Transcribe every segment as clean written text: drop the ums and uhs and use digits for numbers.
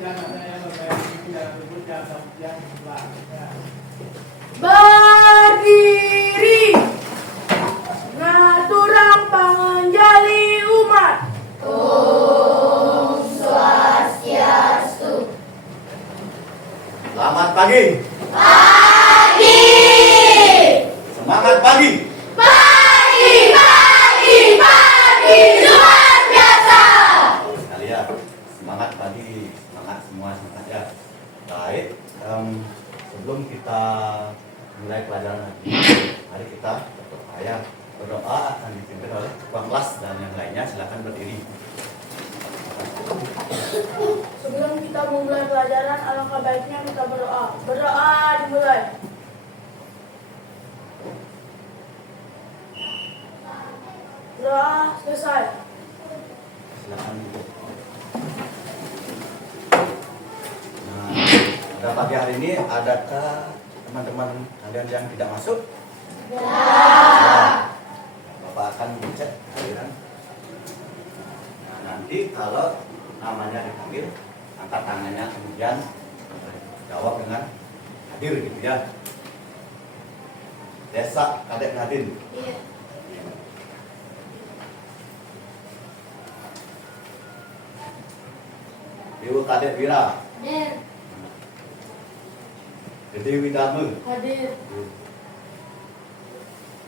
Berdiri, ngaturang pangenjali umat. Om Swastiastu. Selamat pagi. Pagi. Semangat pagi. Pagi, pagi, pagi, luar biasa. Sekalian, semangat pagi, semangat semua, semangat ya. Baik, sebelum kita mulai pelajaran hari ini, mari kita berdoa akan dipimpin oleh ketua kelas dan yang lainnya. Silakan berdiri. Sebelum kita memulai pelajaran, alangkah baiknya kita berdoa. Berdoa dimulai. Doa selesai. Silakan. Nah, pada pagi hari ini adakah teman-teman kalian yang tidak masuk? Ya. Nah, Bapak akan cek kalian. Nah, nanti kalau namanya dipanggil, angkat tangannya kemudian jawab dengan hadir gitu ya. Desa Kadek Nadine. Iya. Dewa Kadek Wira. Hadir. Dede Widarma. Hadir.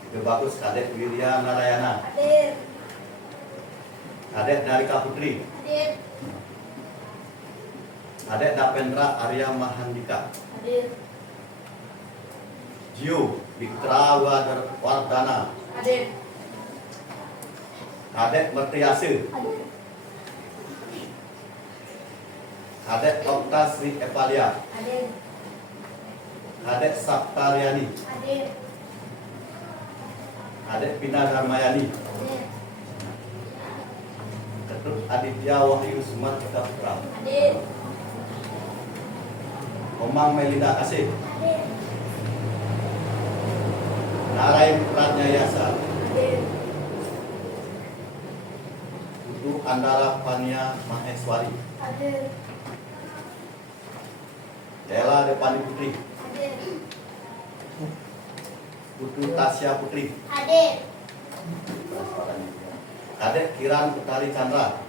Itu bagus Kadek Wirya Narayana. Hadir. Kadek Darika Putri. Hadir. Kadek Dapendra Arya Mahandika. Hadir. Jio Witra Wardana. Hadir. Kadek Mertiase. Hadir. Kadek Okta Sri Evalia. Hadir. Kadek Saptaryani. Hadir. Kadek Pina Darmayani. Hadir. Ketut Aditya Wahyu Sumartika Putra. Hadir. Omang Melinda Kasih. Hadir. Narain Pratnyayasa. Hadir. Putu Andara Pania Maheswari. Hadir. Dela Depani Putri. Hadir. Putu Tasya Putri. Hadir. Kadek Kiran Putari Chandra.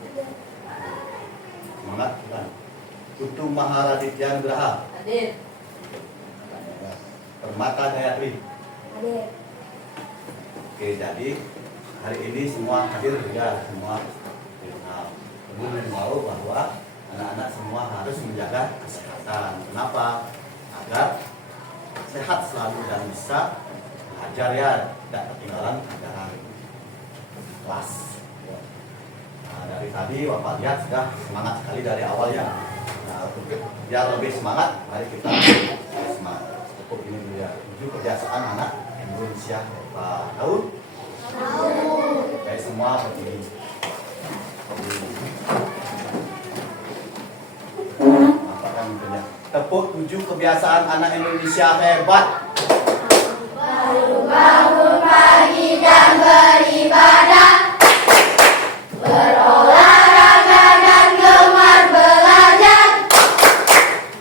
Semangat Kiran. Putu Maharaditya Nugraha. Hadir. Permata Gayatri. Hadir. Oke, jadi hari ini semua hadir ya, semua. Nah, kemudian mau bahwa anak-anak semua harus menjaga kesehatan. Kenapa? Agar sehat selalu dan bisa belajar ya, tidak ketinggalan pelajaran kelas. Nah, dari tadi Bapak lihat sudah semangat sekali dari awalnya. Nah, biar lebih semangat, mari kita semangat. Cukup ini dulu ya. 7 kebiasaan anak Indonesia. Pak tahu? Kayak semua berdiri. Apa kan intinya? Tepuk 7 kebiasaan anak Indonesia hebat. Baru bangun pagi dan beribadah, berolahraga dan gemar belajar,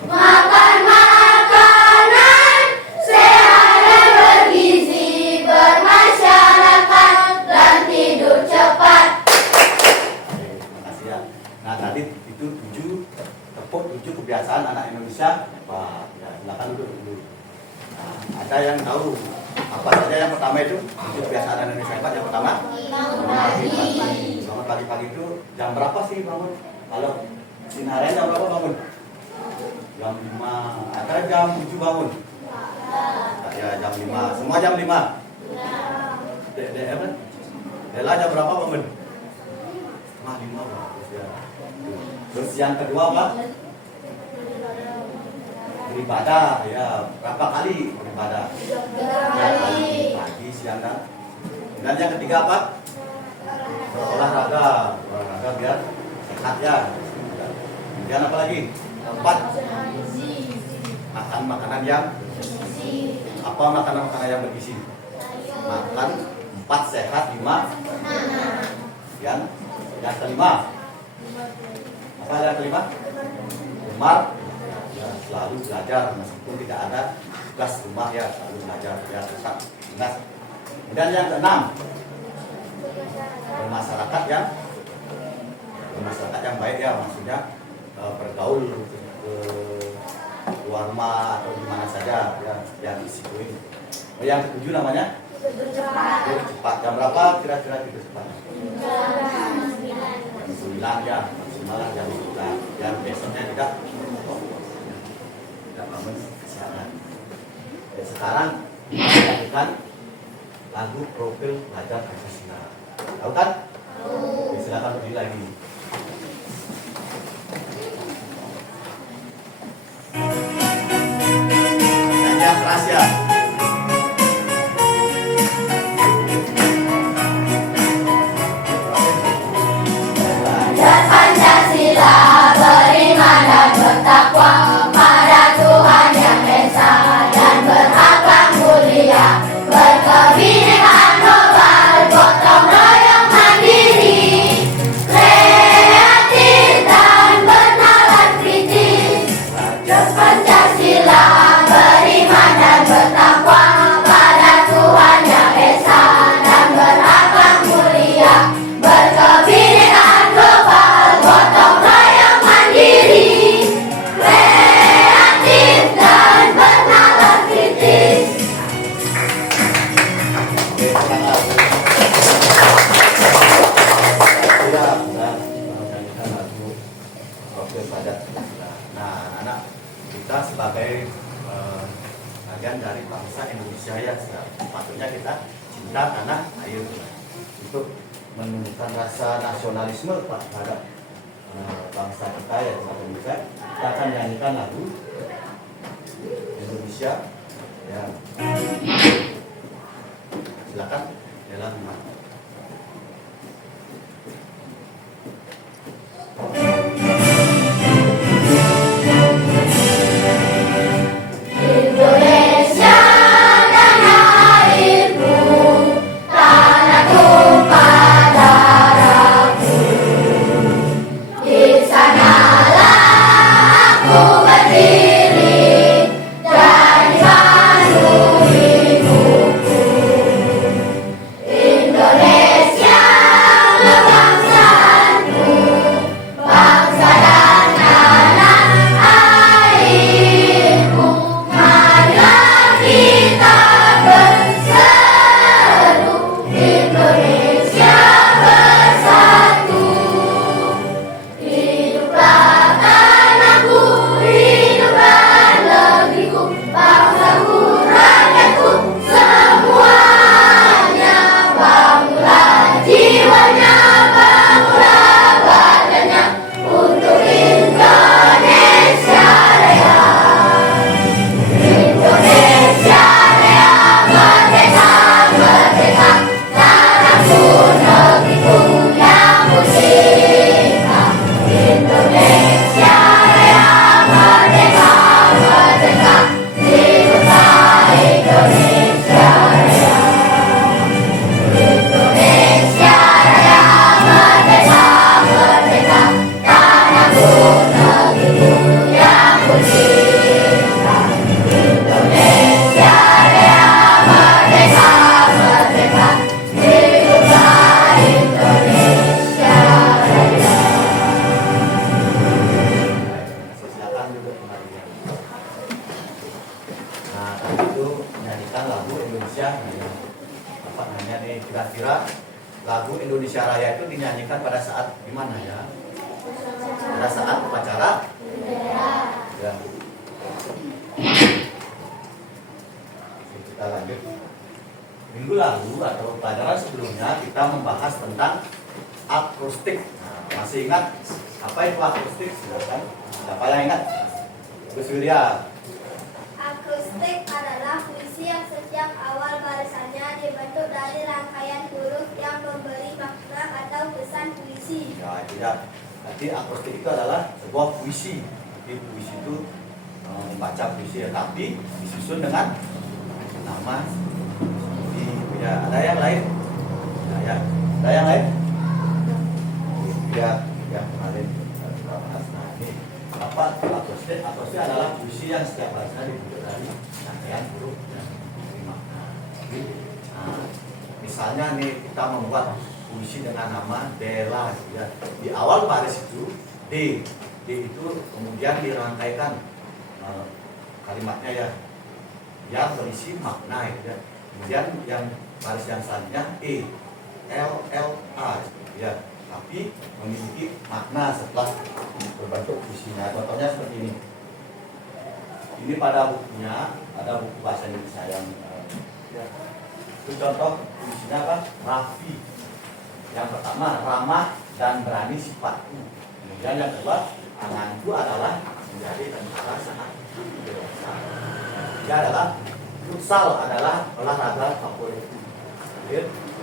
makan makanan sehat dan bergizi, bermasyarakat dan tidur cepat. Oke, terima kasih ya. Nah tadi itu 7 tepuk 7 kebiasaan anak Indonesia hebat. Ya, silakan duduk dulu. Nah, ada yang tahu apa saja yang pertama itu 7 kebiasaan anak Indonesia hebat? Yang pertama bangun pagi-pagi itu jam berapa sih bangun? Kalau sinarnya jam berapa bangun? Jam 5. Ada jam 7 bangun? Ya jam 5. Semua jam 5. Dek apa? Dela jam berapa bangun? Setengah 5 bagus ya. Terus yang kedua apa? Beribadah ya. Berapa kali beribadah? 3 kali. Pagi, siang dan yang ketiga apa? Berolahraga. Olahraga biar sehat ya. Kemudian apa lagi? 4. Makan makanan yang apa makanan-makanan yang bergizi? Makan 4 sehat, 5 yang kelima. Apa yang kelima? gemar ya, selalu belajar meskipun tidak ada tugas rumah ya, selalu belajar ya, tetap ingat. Dan yang keenam, bermasyarakat yang baik ya, maksudnya bergaul ke luar rumah atau di mana saja ya, yang disituin. Yang ketujuh namanya tidur cepat. Jam berapa kira-kira tidur cepat? Jam 9 ya, maksimal jam 9. Yang biasanya tidak bangun kesiangan. Sekarang kita lakukan lagu profil pelajar Pancasila. Tahu kan? Silakan berdiri lagi. Yang keras ya. Pancasila beriman dan bertakwa pada Tuhan Yang Esa dan berakhlak mulia, berkebinekaan global, gotong royong mandiri, kreatif dan bernalar kritis. Pancasila beriman dan bertakwa pada Tuhan Yang Esa dan berakhlak mulia, berkebinekaan global, gotong royong mandiri, kreatif dan bernalar kritis. Oke, tenang lagu. Ya, dan menyanyikan lagu profil pelajar Pancasila. Nah, anak-anak, kita sebagai bagian dari bangsa Indonesia ya, sepatutnya kita cinta tanah air untuk menunjukkan rasa nasionalisme pada bangsa kita ya, bangsa Indonesia. Kita akan menyanyikan lagu Indonesia ya. Silakan dalam Indonesia tanah airku, tanah tumpah darahku. Di sanalah aku berdiri, jadi pandu hidupku. Indonesia kebangsaanku, bangsa dan tanah airku. Marilah kita berseru, Indonesia bersatu. Hiduplah tanahku, hiduplah negeriku, bangsaku, rakyatku, semuanya. Bangunlah jiwanya, bangunlah badannya untuk Indonesia Raya. Indonesia Raya, merdeka, merdeka, tanahku, negeriku yang ku cinta. Indonesia Raya, merdeka, merdeka, hiduplah Indonesia Raya. Indonesia Raya, merdeka, merdeka, tanahku, negeriku yang ku cinta. Indonesia Raya, merdeka, merdeka, hiduplah Indonesia Raya. silakan duduk kembali. Nah, tadi itu menyanyikan lagu Indonesia. Apa namanya nih? Kira-kira lagu Indonesia Raya itu dinyanyikan pada saat gimana ya? Pada saat upacara? Ya. Oke, kita lanjut. Minggu lalu atau pelajaran sebelumnya kita membahas tentang akustik. Nah, masih ingat apa itu akustik? Silakan. Siapa yang ingat? Gus Wirya. Akustik adalah puisi yang sejak awal barisannya dibentuk dari rangkaian huruf yang memberi makna atau pesan puisi. Ya, tidak. Jadi akustik itu adalah sebuah puisi. Jadi puisi itu membaca puisi ya, tapi disusun dengan nama. Ya, ada yang lain? Ya, ada yang lain? Ya, kemarin kita bahas. Nah, ini apa akrostik? Akrostik adalah puisi yang setiap barisnya dibentuk dari rangkaian huruf yang memberi makna. Jadi, misalnya nih kita membuat puisi dengan nama Dela, gitu ya. Di awal baris itu D itu kemudian dirangkaikan kalimatnya ya, yang berisi makna, gitu ya. Kemudian yang baris yang selanjutnya E, L, A, gitu ya. Tapi memiliki makna setelah berbentuk puisinya. Contohnya seperti ini. Ini pada bukunya, ada buku bahasa Indonesia yang ya. Itu contoh puisinya apa? Raffi. Yang pertama, ramah dan berani sifatku. Kemudian yang kedua, anganku adalah menjadi tentara saat dewasa. Ketiga adalah futsal adalah olahraga favoritku.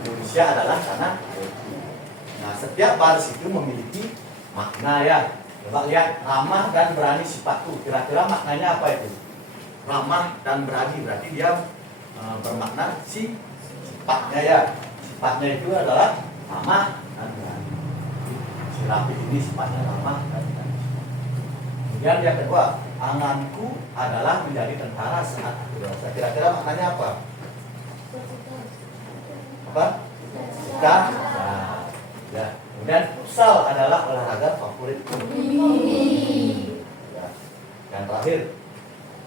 Indonesia adalah tanah airku. Nah, setiap baris itu memiliki makna ya. Coba lihat, ramah dan berani sifatku. Kira-kira maknanya apa itu? Ramah dan berani berarti dia bermakna sifatnya ya. Sifatnya itu adalah ramah dan berani. Si Raffi ini sifatnya ramah dan berani. Kemudian yang kedua, anganku adalah menjadi tentara saat dewasa. Kira-kira maknanya apa? Apa? Sudah. Ya. Kemudian futsal adalah olahraga favorit. Ya. Yang terakhir,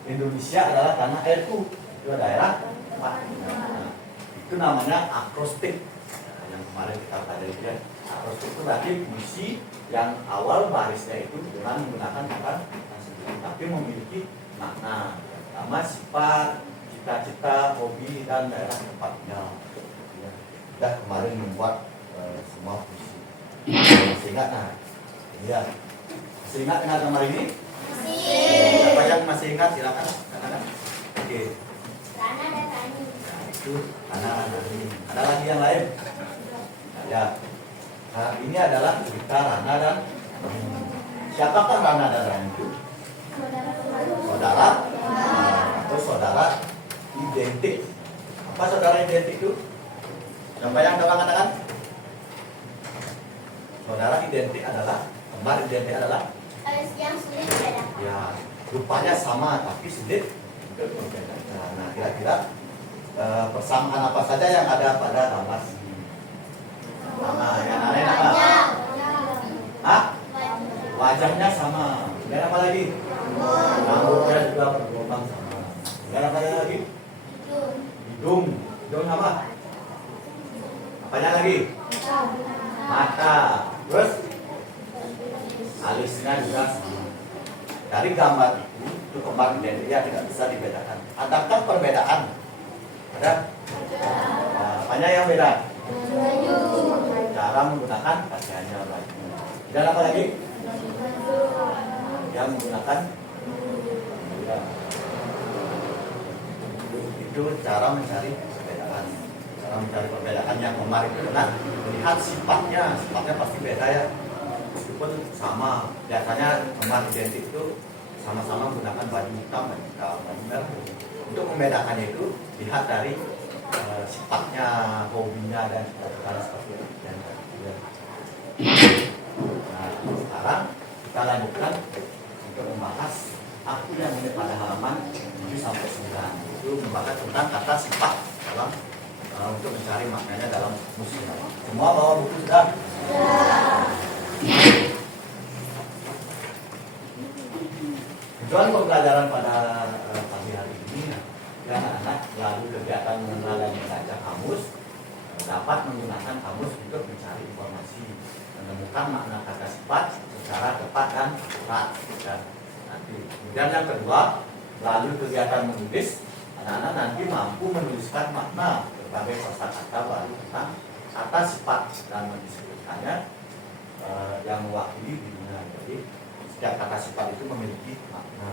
Indonesia adalah tanah airku. Itu daerah tempat. Nah, itu namanya akrostik. Nah, yang kemarin kita pelajari ya. Akrostik itu berarti puisi yang awal barisnya itu dengan menggunakan kata sendiri, tapi memiliki makna. Nama, sifat, cita-cita, hobi, dan daerah tempatnya. Ya. Kita kemarin membuat semua puisi. Masih ingat nah? Iya. Masih ingat dengan gambar ini? Masih. Apa yang masih ingat silakan. Oke. Rana dan Rani. Nah, itu Rana dan Rani. Ada lagi yang lain? Ya. Nah, ini adalah cerita Rana dan Rani. Siapakah Rana dan Rani itu? Saudara. Atau saudara identik. Apa saudara identik itu? Siapa yang coba katakan? Saudara identik adalah, kembar identik adalah Yang sulit dibedakan. ya, rupanya sama tapi sulit untuk membedakan. Nah, kira-kira persamaan apa saja yang ada pada gambar ini? Sama, yang lain apa? Hah? Wajahnya sama. Dan apa lagi? Rambutnya juga bergelombang sama. Dan apa lagi? Hidung. Hidung apa? Apanya lagi? Mata. Terus alisnya juga sama. Dari gambar itu kembar identik ya tidak bisa dibedakan. Adakah perbedaan? Ada? Nah, apanya yang beda? Cara menggunakan pakaiannya baju. Dan apa lagi? Yang menggunakan ya. Itu cara mencari perbedaan. Cara mencari perbedaan yang kembar itu dengan melihat sifatnya pasti beda ya. Meskipun sama, biasanya kembar identik itu sama-sama menggunakan baju hitam, baju merah. Untuk membedakannya itu lihat dari sifatnya, hobinya dan segala seperti itu. Nah, sekarang kita lanjutkan untuk membahas aku yang ini pada halaman 7 sampai 9. Itu membahas tentang kata sifat dalam untuk mencari maknanya dalam musik. Semua bawa buku sudah? Tujuan pembelajaran pada pagi hari ini ya, anak-anak melalui kegiatan mengenal dan membaca kamus dapat menggunakan kamus untuk mencari informasi, menemukan makna kata sifat secara tepat dan akurat. Nanti kemudian yang kedua, melalui kegiatan menulis, anak-anak nanti mampu menuliskan makna berbagai kosakata baru tentang kata sifat dan mendiskusikannya yang mewakili dirinya. Jadi setiap kata sifat itu memiliki makna.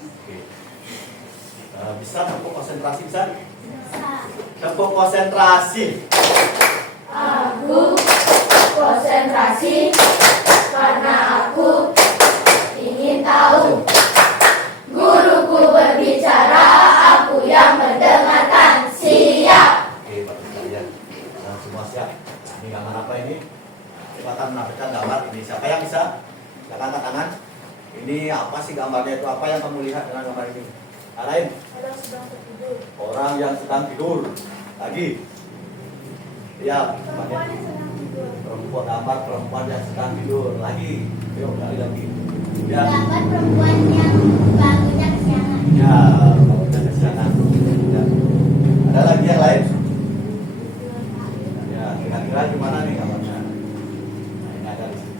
Oke. Bisa tepuk konsentrasi, bisa? Tepuk konsentrasi. Aku konsentrasi karena aku ingin tahu. Guruku berbicara, aku yang mendengarkan. Siap. Oke, bagus sekalian. Semua siap. Ini gambar apa ini? Coba menampilkan gambar ini. Siapa yang bisa? Silakan angkat tangan. Ini apa sih gambarnya itu? Apa yang kamu lihat dengan gambar ini? Lain. Orang sedang tertidur. Orang yang sedang tidur. Lagi. Ya. Perempuan yang sedang tidur. Perempuan, gambar perempuan yang sedang tidur. Lagi. Yuk, lagi. Ya. Gambar perempuan yang bangunnya kesiangan. Ya, udah kesiangan. Ya. Ada lagi yang lain? Ya, kira-kira gimana nih gambarnya? Nah, ini ada di sini.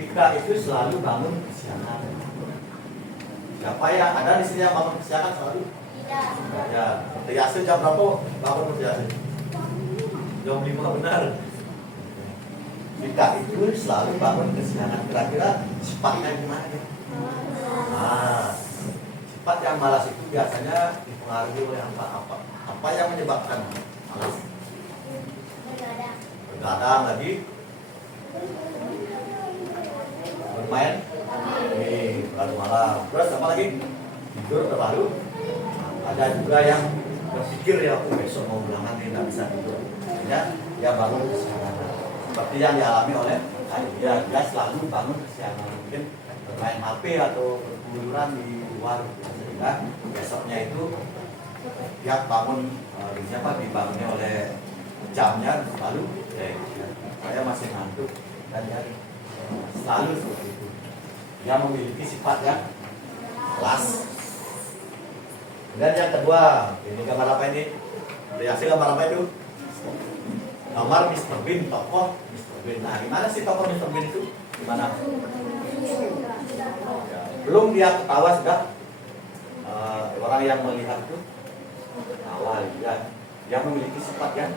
Kita itu selalu bangun kesiangan. Siapa yang ada di sini yang bangun kesiangan selalu? Tidak. Ya, Yasin jam berapa bangun Yasin? Jam 5 benar. Kita itu selalu bangun kesiangan. Kira-kira sifatnya gimana ya? Nah, sifat yang malas itu biasanya dipengaruhi oleh apa? Apa yang menyebabkan malas? Begadang. Begadang lagi, bermain, terlalu malam. Terus apa lagi? Tidur terlalu. Ada juga yang berpikir ya, aku besok mau ulangan nih, nggak bisa tidur. Ya, dia bangun kesiangan. Seperti yang dialami oleh dia selalu bangun kesiangan. Mungkin bermain HP atau berkeluyuran di luar, sehingga besoknya itu dia bangun dibangunnya oleh jamnya lalu saya masih ngantuk dan dia selalu seperti itu. Dia memiliki sifat yang kelas. Dan yang kedua, ini gambar apa ini? Reaksi gambar apa itu? Gambar Mr. Bean, tokoh Mr. Bean. Nah, gimana sih tokoh Mr. Bean itu? Gimana? Belum dia ketawa sudah orang yang melihat itu ketawa, ya. Dia memiliki sifat yang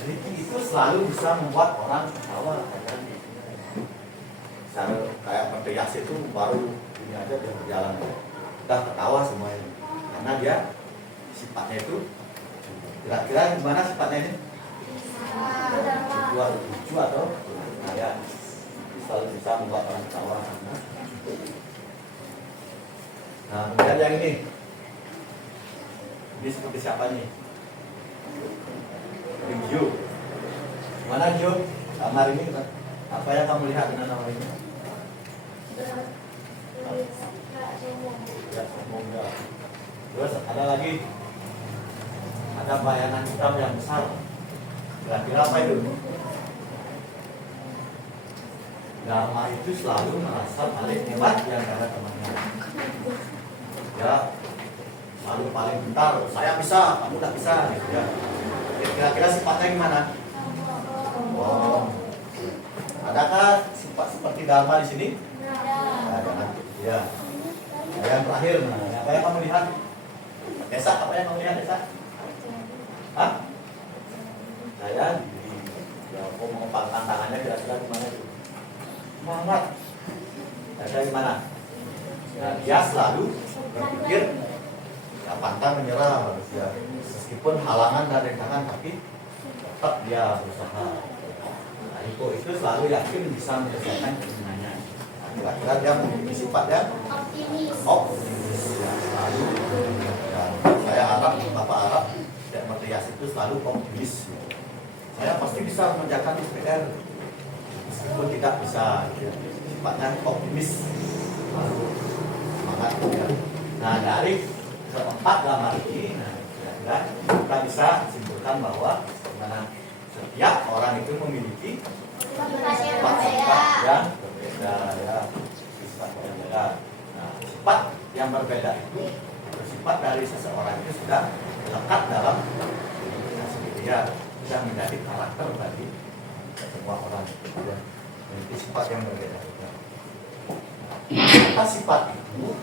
itu selalu bisa membuat orang ketawa. Kayak Pak Yas itu baru ini aja dia berjalan, udah ketawa semuanya karena dia sifatnya itu. Kira-kira gimana sifatnya ini? Lucu atau ya, selalu bisa membuat orang ketawa. Nah, kemudian yang ini seperti siapa nih? Gio. Mana Gio? Gambar ini apa yang kamu lihat dengan nama ini? Ya, semoga. Terus ada lagi, ada bayangan hitam yang besar. Kira-kira apa itu? Dharma itu selalu merasa paling hebat di antara temannya. Ya, selalu paling pintar. Saya bisa, kamu tidak bisa. Gitu ya. Kira-kira sifatnya gimana? Oh. Adakah sifat seperti Dharma di sini? Ada. Ya. Yang terakhir, apa yang kamu lihat? Desa, apa yang kamu lihat Desa? Hah? Saya ya, aku mau tantangannya kira-kira gimana itu? Semangat. Kira-kira gimana? Ya, dia selalu berpikir ya, pantang menyerah ya. Meskipun halangan dan rintangan, tapi tetap dia berusaha. Nah, itu selalu yakin bisa menyelesaikan keinginannya. Kira-kira dia memiliki sifat yang optimis ya, selalu. Ya, saya harap, Bapak harap dan Matias itu selalu optimis. Saya pasti bisa mengerjakan SPR meskipun tidak bisa. Ya. Sifatnya optimis, selalu semangat. Ya. Nah, dari keempat gambar ini, kita bisa simpulkan bahwa setiap orang itu memiliki sifat-sifat yang berbeda, ya. Sifat yang berbeda. Nah, sifat yang berbeda itu sifat dari seseorang itu sudah melekat dalam dirinya sendiri, ya. Bisa menjadi karakter bagi semua orang, ya. Memiliki sifat yang berbeda. Nah, sifat itu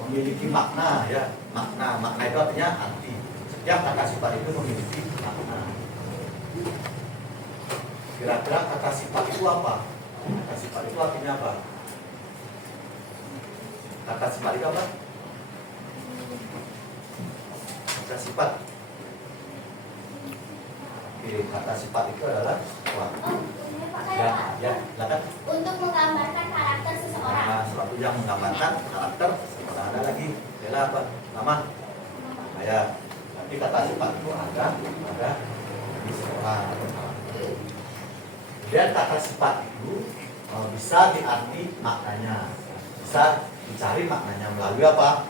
memiliki makna, ya. Makna itu artinya arti. Setiap kata sifat itu memiliki makna. Kira-kira kata sifat itu apa? Kata sifat itu artinya apa? Kata sifat itu apa? Kata sifat. Oke, kata sifat itu adalah suatu. Ya, silakan. Untuk menggambarkan karakter seseorang. Nah, suatu yang menggambarkan karakter seseorang. Ada lagi, adalah apa? Nama. Nah, ya. Jadi kata sifat itu ada diri seseorang. Kemudian kata sifat itu bisa diarti maknanya, bisa dicari maknanya melalui apa?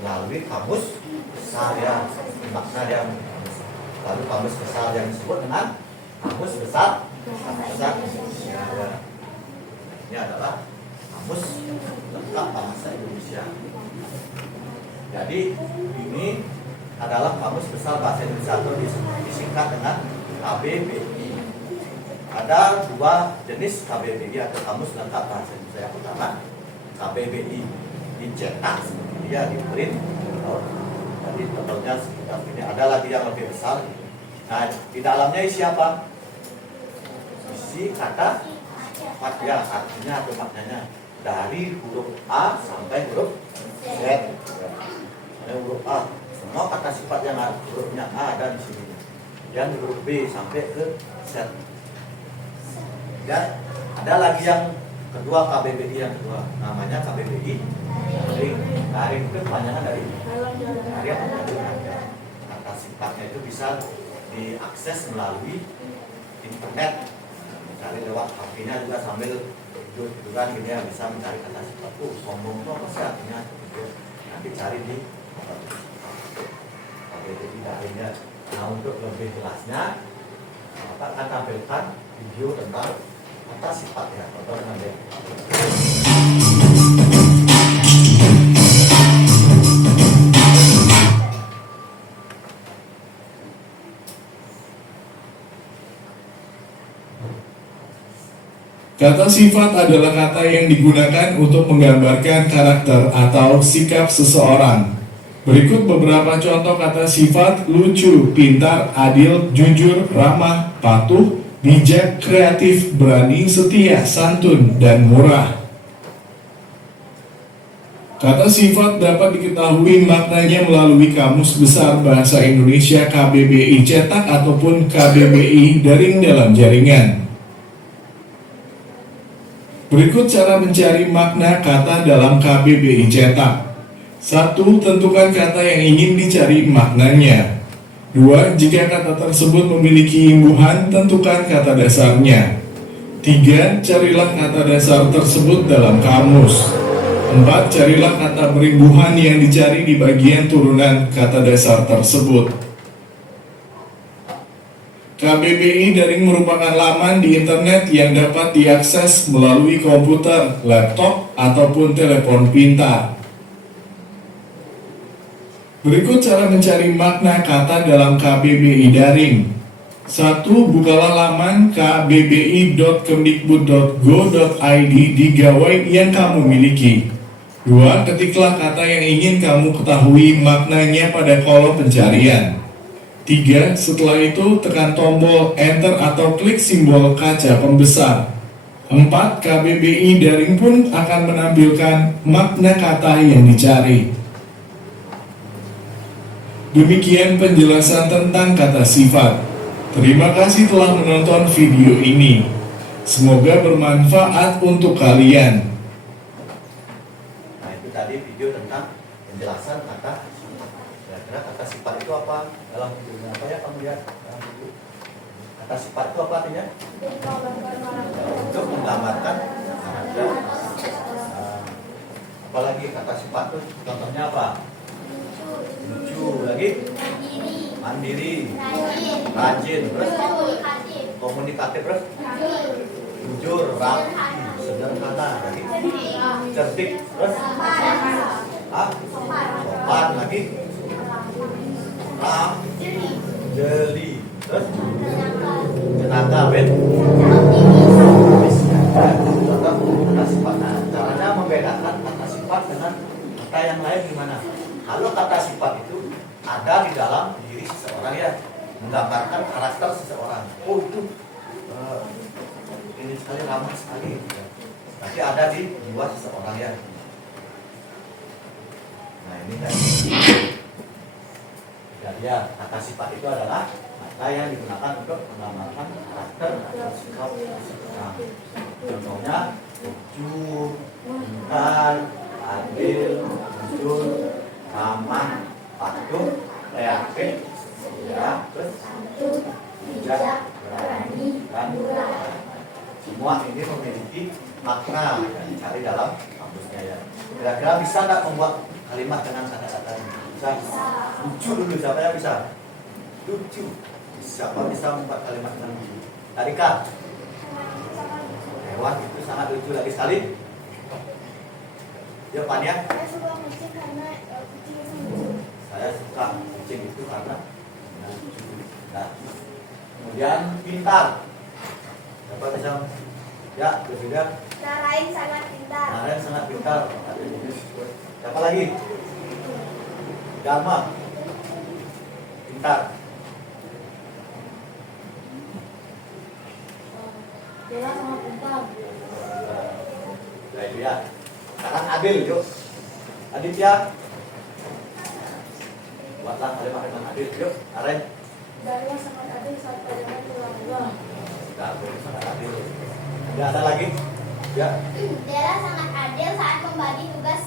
Melalui kamus besar ya, makna yang lalu kamus besar yang disebut dengan kamus besar Indonesia. Ini adalah kamus lengkap bahasa Indonesia. Jadi ini adalah kamus besar bahasa Indonesia atau disingkat dengan KBBI. Ada dua jenis KBBI atau kamus lengkap bahasa Indonesia. Yang pertama KBBI dicetak seperti dia di print. Jadi contohnya sekitar ini. Ada lagi yang lebih besar. Nah, di dalamnya isi apa? Isi kata ya, artinya atau maknanya dari huruf A sampai huruf Z. Ada huruf A, semua kata sifat yang hurufnya A ada di sini. Dan huruf B sampai ke Z. Dan ada lagi yang kedua, KBBI yang kedua, namanya KBBI daring. Daring itu kepanjangan dari kata sifatnya itu bisa diakses melalui internet, mencari lewat HP-nya juga sambil duduk-dudukan gini ya, bisa mencari kata sifat. Sombong itu apa sih artinya? Nanti cari di KBBI daringnya. Nah, untuk lebih jelasnya Bapak akan tampilkan video tentang kata sifat ya, contoh dengan dia. Kata sifat adalah kata yang digunakan untuk menggambarkan karakter atau sikap seseorang. Berikut beberapa contoh kata sifat: lucu, pintar, adil, jujur, ramah, patuh, bijak, kreatif, berani, setia, santun, dan murah. Kata sifat dapat diketahui maknanya melalui Kamus Besar Bahasa Indonesia KBBI cetak ataupun KBBI daring dalam jaringan. Berikut cara mencari makna kata dalam KBBI cetak. 1. Tentukan kata yang ingin dicari maknanya. 2. Jika kata tersebut memiliki imbuhan, tentukan kata dasarnya. 3. Carilah kata dasar tersebut dalam kamus. 4. Carilah kata berimbuhan yang dicari di bagian turunan kata dasar tersebut. KBBI daring merupakan laman di internet yang dapat diakses melalui komputer, laptop, ataupun telepon pintar. Berikut cara mencari makna kata dalam KBBI daring. 1. Bukalah laman kbbi.kemdikbud.go.id di gawai yang kamu miliki. 2. Ketiklah kata yang ingin kamu ketahui maknanya pada kolom pencarian. 3. Setelah itu tekan tombol enter atau klik simbol kaca pembesar. 4. KBBI daring pun akan menampilkan makna kata yang dicari. Demikian penjelasan tentang kata sifat. Terima kasih telah menonton video ini. Semoga bermanfaat untuk kalian. Nah, itu tadi video tentang penjelasan kata sifat. Kira-kira kata sifat itu apa? Dalam videonya apa ya kamu lihat? Kata sifat itu apa artinya? Untuk menggambarkan karakter. Apalagi kata sifat itu contohnya apa? Lucu, lagi mandiri, rajin, terus komunikatif, terus jujur, rapi, sederhana, lagi cerdik, terus sopan, lagi jeli, terus tenaga, kata sifat. Nah, caranya membedakan kata sifat dengan kata yang lain gimana? Kalau kata sifat itu ada di dalam diri seseorang ya, menggambarkan karakter seseorang. Oh itu ini sekali ramah sekali, tapi ada di jiwa seseorang ya. Nah ini kan. Jadi ya kata sifat itu adalah kata yang digunakan untuk menggambarkan karakter atau sikap seseorang. Contohnya lucu, pintar, adil, jujur, ramah, patuh, kreatif, ya, terus bijak, berani, dan murah. Semua ini memiliki makna yang dicari dalam kamusnya ya. Kira-kira bisa nggak membuat kalimat dengan kata-kata ini? Bisa. Lucu dulu, siapa yang bisa? Lucu. Siapa bisa membuat kalimat dengan lucu? Tadi Kak? Hewan itu sangat lucu lagi sekali. Jawabannya? Saya suka kucing karena kucing itu lucu. Saya suka kucing itu karena lucu. Nah, kemudian pintar. Siapa bisa? Ya, berbeda. Narain sangat pintar. Narain sangat pintar. Siapa lagi? Dharma. Pintar. Bella sangat pintar. Nah, itu ya. Sangat adil, yuk. Aditya. Buatlah kalimat dengan adil, yuk. Narain. Dharma sangat adil saat pelajaran ulang-ulang. Dharma sangat adil. Ya, ada lagi? Ya. Della sangat adil saat membagi tugas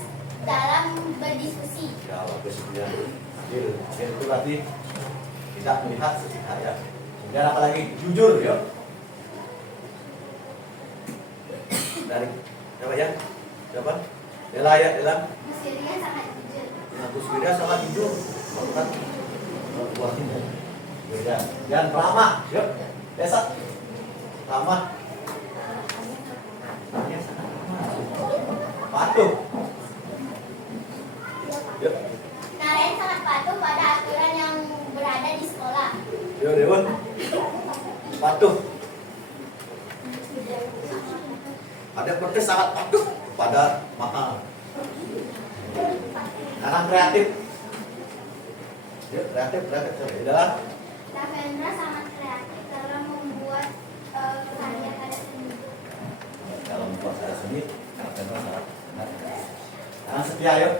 dalam berdiskusi. Ya, bagus ya. Adil. Adil itu berarti tidak melihat sepihak ya. Kemudian apa lagi? Jujur, yuk. Dari siapa ya? Siapa? Dela ya, Dela. Mesinnya sangat jujur. Agus Wira sama jujur. Bukan buahnya. Beda. Dan ramah, yuk. Biasa. Ramah. Patuh. Yuk. Narain sangat patuh pada aturan yang berada di sekolah. Yuk, Dewa. Patuh. Ada protes sangat patuh pada mahal. Anak kreatif. Yuk, kreatif. Adalah Lavendra sangat kreatif dalam membuat karya-karya seni. dalam proses seni. Anak setia, yuk.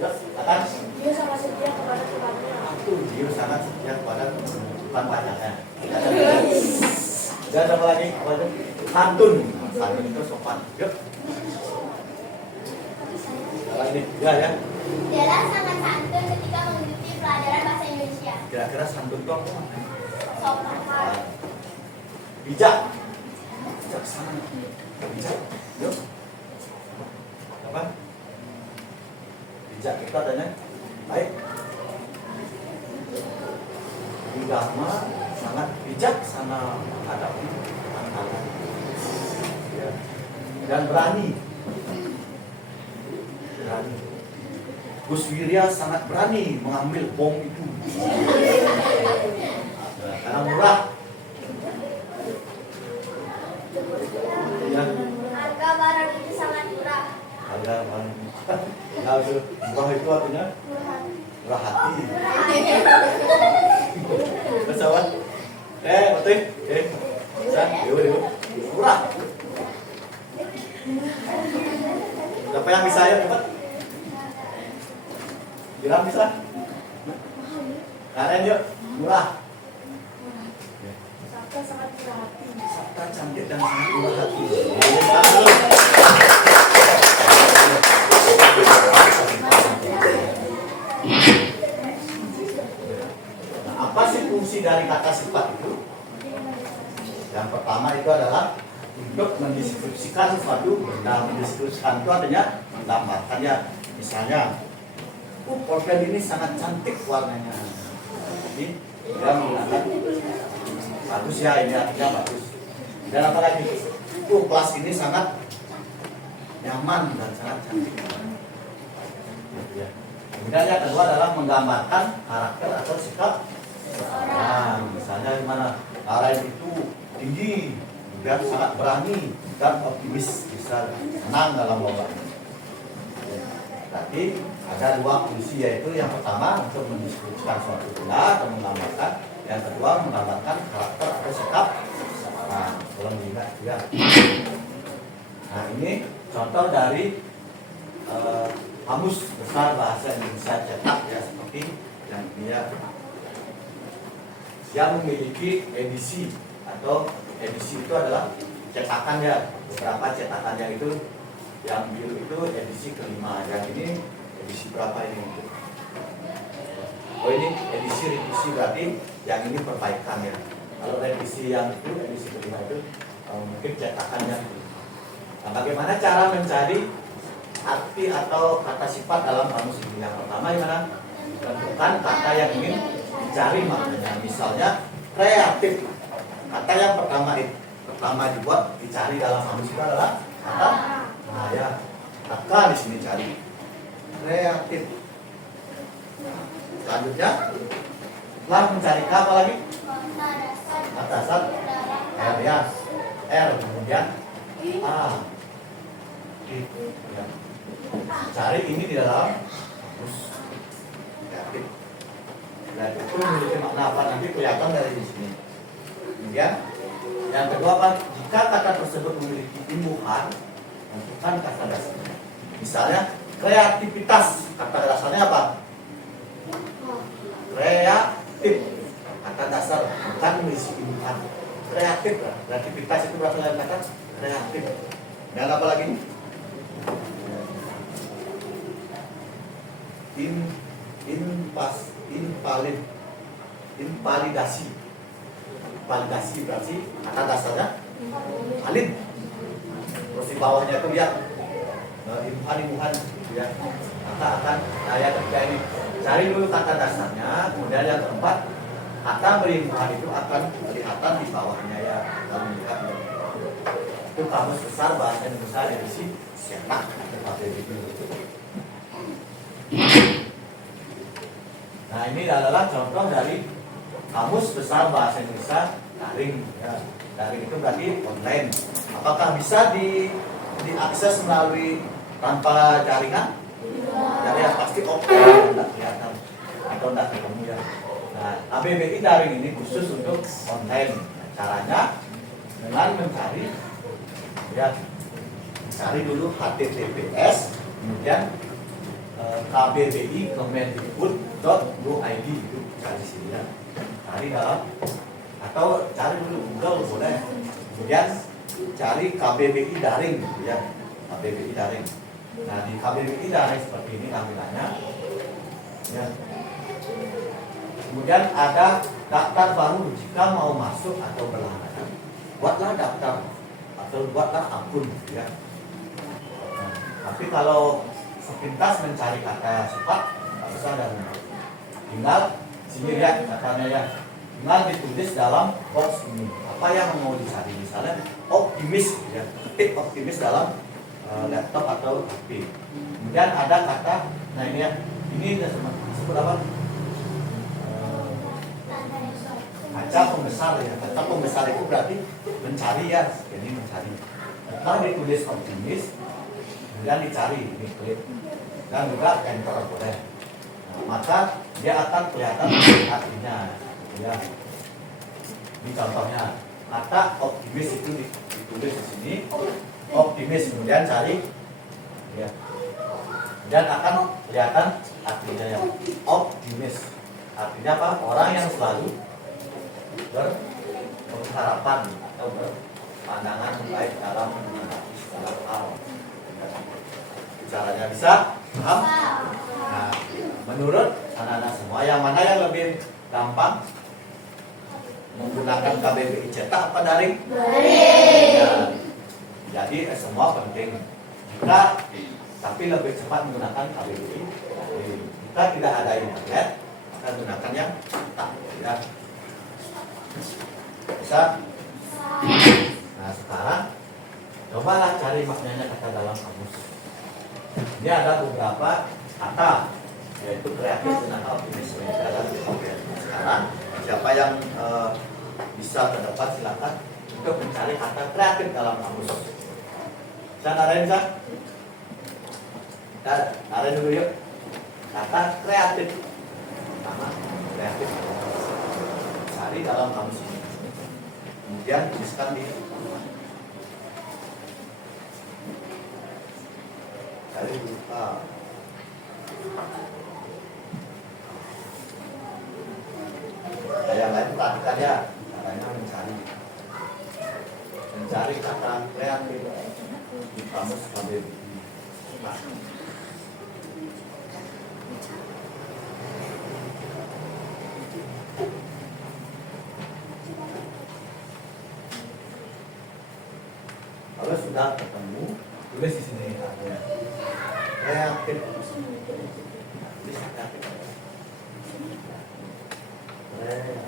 Yuk, akan. Dia sangat setia kepada temannya. Dia sangat setia kepada bukan pacarnya. Dan apa lagi? Santun. Santun itu sopan. Yuk. Apa ini? Ya. Della sangat santun ketika mengikuti pelajaran bahasa Indonesia. Kira-kira santun itu apa? Sopan. Bijak. Bijaksana. Bijak. Yuk. Apa? Bijak itu adanya. Baik. Dharma sangat bijaksana menghadapi tantangan. Ya. Dan berani. Gus Wirya sangat berani mengambil bom itu. Karena murah. Ya. Harga barang itu sangat murah. Harga barang. Murah itu artinya murah hati. Pesawat. Betul. Dewa. Murah. Siapa yang bisa ya, cepat? Bilang bisa. Kalian yuk, murah. Sabta sangat murah hati. Sabta cantik dan sangat murah hati. Nah, apa sih fungsi dari kata sifat itu? Yang pertama itu adalah untuk mendeskripsikan sesuatu benda. Mendeskripsikan itu artinya menggambarkannya. Misalnya, pulpen ini sangat cantik warnanya. Jadi dia menggunakan bagus ya, ini artinya bagus. Dan apa lagi? Kelas ini sangat nyaman dan sangat cantik. Ya. Kemudian yang kedua adalah menggambarkan karakter atau sikap seseorang. Misalnya gimana? Orang itu tinggi, kemudian sangat berani dan optimis, bisa menang dalam lomba. Berarti ada dua fungsi, yaitu yang pertama untuk mendeskripsikan suatu benda atau menggambarkan, yang kedua menggambarkan karakter atau sikap seseorang. Tolong diingat ya. Nah ini contoh dari kamus besar bahasa Indonesia cetak ya, seperti yang ini ya, yang memiliki edisi atau edisi itu adalah cetakan ya, beberapa cetakannya itu yang biru itu edisi kelima, yang ini edisi berapa ini? Oh ini edisi revisi berarti yang ini perbaikan ya. Kalau revisi yang itu edisi kelima itu mungkin cetakannya. Nah, bagaimana cara mencari arti atau kata sifat dalam kamus ini? Yang pertama gimana? Tentukan kata yang ingin dicari maknanya. Misalnya kreatif. Kata yang pertama dibuat dicari dalam kamus itu adalah kata nah ya, kata di sini cari kreatif. Selanjutnya setelah mencari K apa lagi? Kata dasar R ya. R kemudian A. Ya. Cari ini di dalam kamus kreatif. Dan itu memiliki makna apa nanti kelihatan dari di sini. Kemudian yang kedua apa? Jika kata tersebut memiliki imbuhan, tentukan kata dasarnya. Misalnya kreativitas, kata dasarnya apa? Kreatif. Kata dasar bukan mengisi imbuhan. Kreatif lah. Kreativitas itu berasal dari kata kreatif. Dan apa lagi? Invalidasi. Validasi berarti kata dasarnya valid. Terus di bawahnya itu ya imbuhan ya. Maka akan ayat ketiga ini cari dulu kata dasarnya, kemudian yang keempat kata berimbuhan itu akan kelihatan di bawahnya ya. Kalau melihat itu kamus besar bahasa Indonesia edisi cetak Nah ini adalah contoh dari kamus besar bahasa Indonesia daring ya. Daring itu berarti online. Apakah bisa diakses melalui tanpa jaringan? Jadi ya pasti offline, tidak kelihatan atau tidak ketemu ya. Nah ABBI daring ini khusus untuk online. Caranya dengan mencari ya, cari dulu HTTPS kemudian kbbi.kemendikbud.go.id itu cari sini ya. Cari dalam atau cari dulu Google boleh. Kemudian cari KBBI daring gitu ya. KBBI daring. Nah di KBBI daring seperti ini tampilannya. Ya. Kemudian ada daftar baru jika mau masuk atau berlangganan. Buatlah daftar atau buatlah akun gitu ya. Nah, tapi kalau sepintas mencari kata sifat tak usah ada rumah. Tinggal sini lihat katanya ya. Tinggal ditulis dalam box ini. Apa yang mau dicari? Misalnya optimis ya. Ketik optimis dalam laptop atau HP. Kemudian ada kata, nah ini ya. Ini disebut apa? Kaca pembesar ya. Kaca pembesar itu berarti mencari ya. Jadi mencari. Setelah ditulis optimis, kemudian dicari ini klik dan juga enter boleh. Nah, maka dia akan kelihatan artinya ya. Ini contohnya kata optimis itu ditulis di sini optimis kemudian cari ya. Dan akan kelihatan artinya ya. Optimis artinya apa? Orang yang selalu berharapan atau berpandangan baik dalam segala hal. Caranya bisa? Paham? Nah, menurut anak-anak semua, yang mana yang lebih gampang? Menggunakan KBBI cetak apa daring? Daring. Ya, jadi semua penting. Tapi lebih cepat menggunakan KBBI. Jika tidak ada internet, maka gunakan yang cetak. Ya. Bisa? Nah sekarang cobalah cari maknanya kata dalam kamus. Ini ada beberapa kata, yaitu kreatif dan optimis. Sekarang siapa yang bisa ke depan silakan untuk mencari kata kreatif dalam kamus. Bisa Naren, bisa? Naren dulu yuk. Kata kreatif. Pertama, kreatif. Cari dalam kamus ini. Kemudian tuliskan di cari lupa. Yang lain perhatikan ya, caranya mencari kata kreatif di kamus KBBI. sudah ketemu, tulis di sini ada reaktif. Tulis reaktif. Reaktif.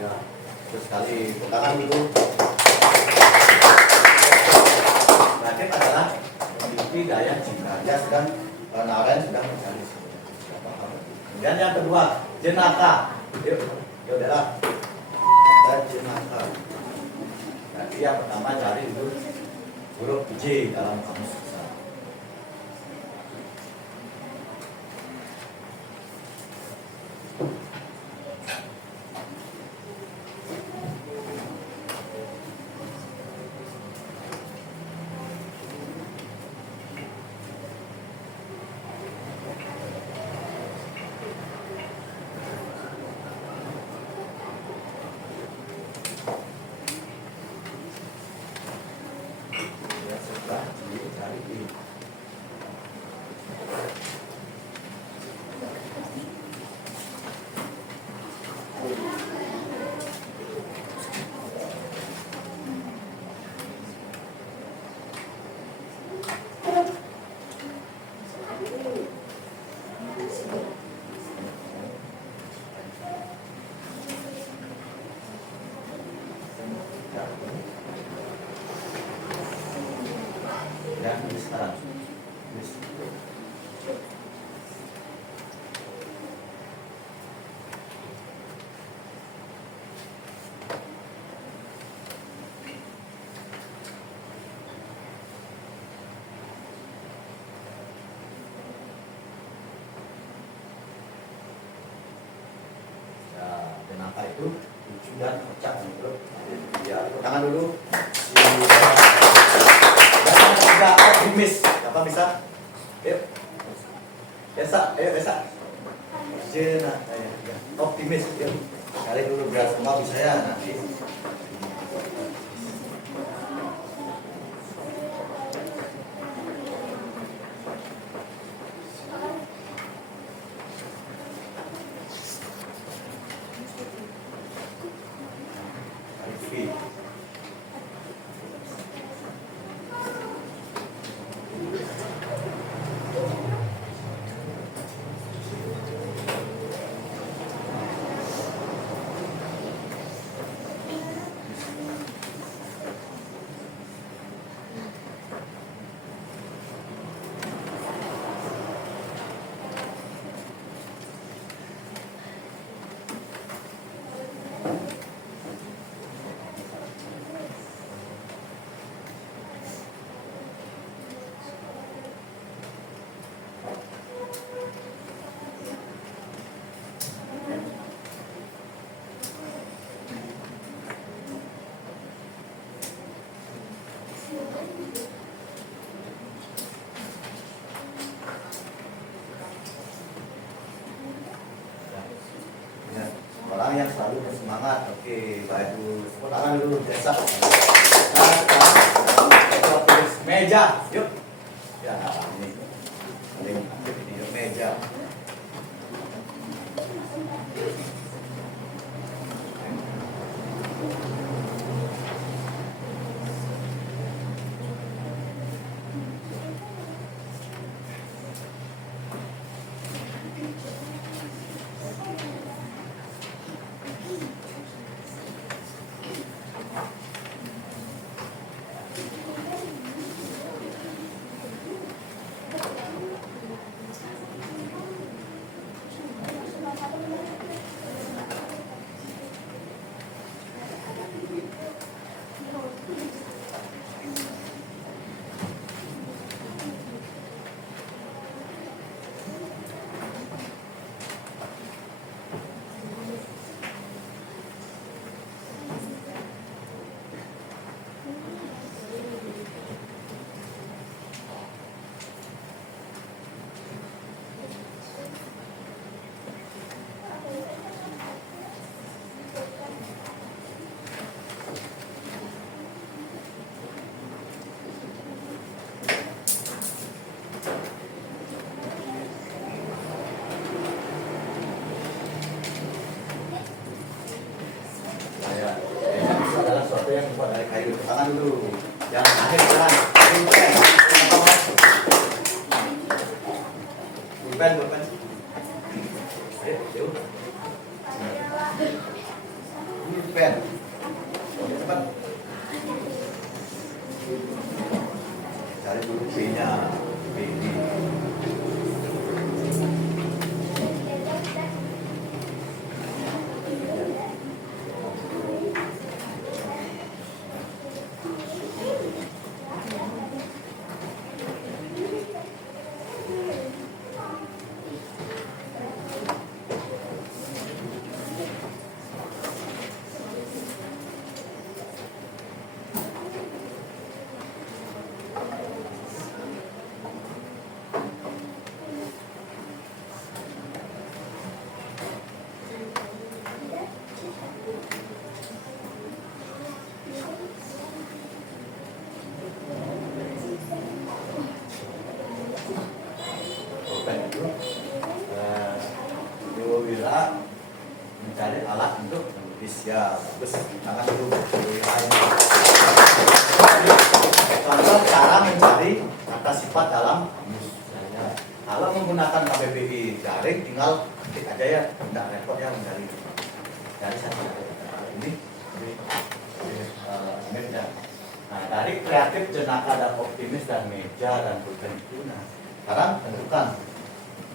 Ya, terus kali tangan dulu. Reaktif adalah memiliki daya jika dia sedang narayan sedang mencari siapa. Kemudian yang kedua, jenaka. Yuk, ya udahlah. Ada jenaka. Nanti yang pertama cari dulu huruf J dalam kamus besar. Ya, setelah dicari ini. Ya, ini sekarang. Ini. Ya, jenaka itu lucu dan kocak gitu. Ya, tangan dulu. Jangan tidak optimis. Apa bisa? Yuk. Biasa, ayo biasa. Jenaka ya. Optimis yuk. Kali dulu biar semua bisa ya nanti. V. Ya, orang yang selalu bersemangat. Oke, bagus. Tepuk tangan dulu biasa. Nah, sekarang kita tulis meja. Yuk. Ya, ini paling aktif ini yuk, meja. dulu. Yang terakhir kan pulpen. Pulpen. Ayo. Pulpen. Cepat. Cari dulu P-nya. P ini. Wira mencari alat untuk menulis ya, terus tangan dulu contoh cara mencari kata sifat dalam kamus. Kalau menggunakan KBBI daring tinggal ketik aja ya, tidak repot ya mencari dari satu ini image-nya. Nah, dari kreatif, jenaka dan optimis dan meja dan pulpen itu. Nah, sekarang tentukan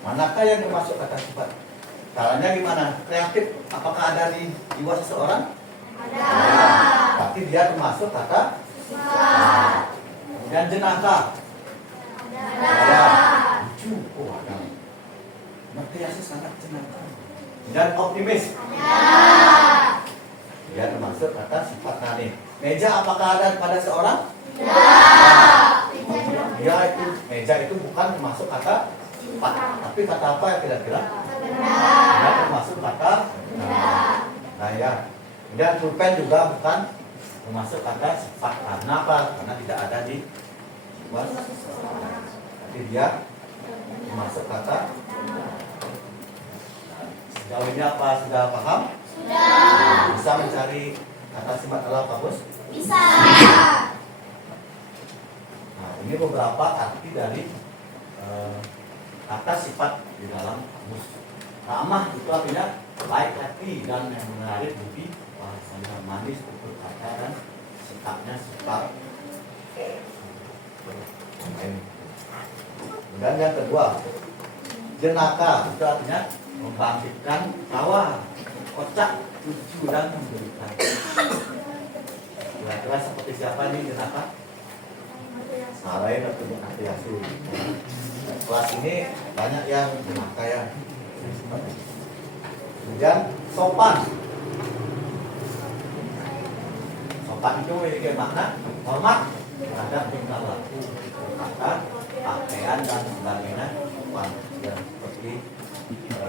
manakah yang dimasuk kata sifat. Caranya gimana? Kreatif, apakah ada di jiwa seseorang? Ada. Berarti dia termasuk kata Sifat. kemudian jenaka. Ada. Lucu, oh ada. Matriasi sangat jenaka. Dan optimis. Ada. Dia termasuk kata sifat nani. Meja apakah ada pada seorang? Tidak. Dia itu meja itu bukan termasuk kata sifat, tapi kata apa ya kira-kira? Dia termasuk kata nah ya. Kemudian pulpen juga bukan termasuk kata sifat. Karena apa? Karena tidak ada di jiwa seseorang. Tapi dia termasuk kata. Sejauh ini apa sudah paham? Sudah. Bisa mencari kata sifat dalam kamus? Bisa. Nah, ini beberapa arti dari kata sifat di dalam kamus. Ramah itu artinya baik hati dan yang menarik budi bahasanya, manis tutur kata dan sikapnya sifat. Dan yang kedua, jenaka itu artinya membangkitkan tawa, kocak, lucu dan memberikan. Kira-kira seperti siapa nih jenaka? Sarai atau Atriasu. Kelas ini banyak yang jenaka ya. Kemudian sopan. Sopan itu memiliki makna hormat terhadap tingkah laku, kata, pakaian dan sebagainya. Sopan dan seperti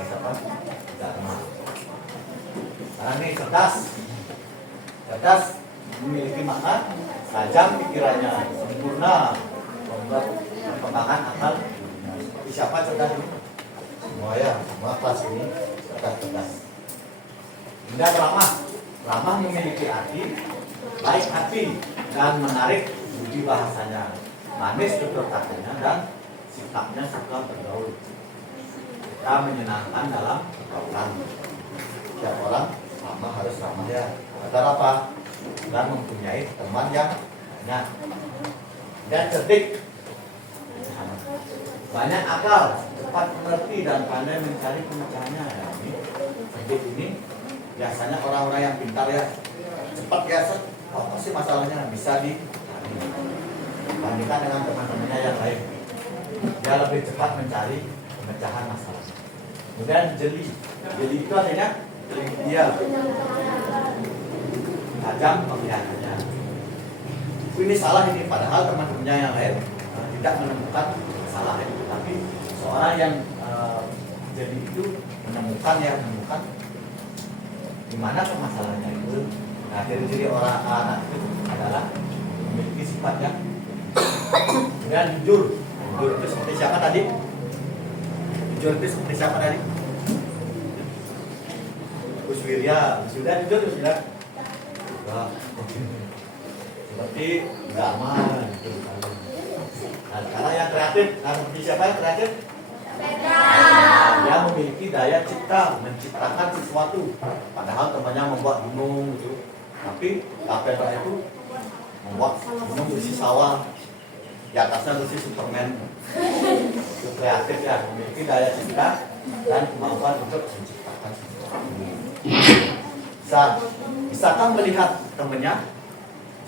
siapa? Dharma. Karena ini cerdas. Cerdas memiliki makna tajam pikirannya, sempurna, membuat perkembangan akal. Seperti siapa cerdas ini? Semua ya, semua kelas ini cerdas. Kemudian ramah. Ramah memiliki arti baik hati dan menarik budi bahasanya, manis tutur katanya dan sikapnya suka bergaul. Kita menyenangkan dalam pergaulan. Setiap orang ramah harus ramah ya. Agar apa? Dan mempunyai teman yang banyak. Dan cerdik. Banyak akal, cepat mengerti dan pandai mencari pemecahannya. Ya, ini cerdik ini biasanya orang-orang yang pintar ya, cepat ya, apa sih masalahnya bisa dibandingkan dengan teman-temannya yang lain. Dia lebih cepat mencari pemecahan masalah. Kemudian jeli itu artinya dia tajam pemilihannya. Ini salah ini, padahal teman-temannya yang lain tidak menemukan salah itu, tapi seorang yang jadi itu menemukan di mana permasalahannya itu. Nah, ciri-ciri orang anak itu adalah memiliki sifat yang kemudian jujur. Jujur itu seperti siapa tadi? Jujur itu seperti siapa tadi? Gus Wirya. Sudah jujur sudah. seperti drama gitu. Nah, sekarang yang kreatif, nah seperti siapa yang kreatif? Dia memiliki daya cipta, menciptakan sesuatu. Padahal temannya membuat gunung gitu. Tapi Kapendra itu membuat gunung berisi sawah. Di atasnya berisi Superman. Itu kreatif ya, memiliki daya cipta dan kemampuan untuk menciptakan sesuatu. Bisakah melihat temannya?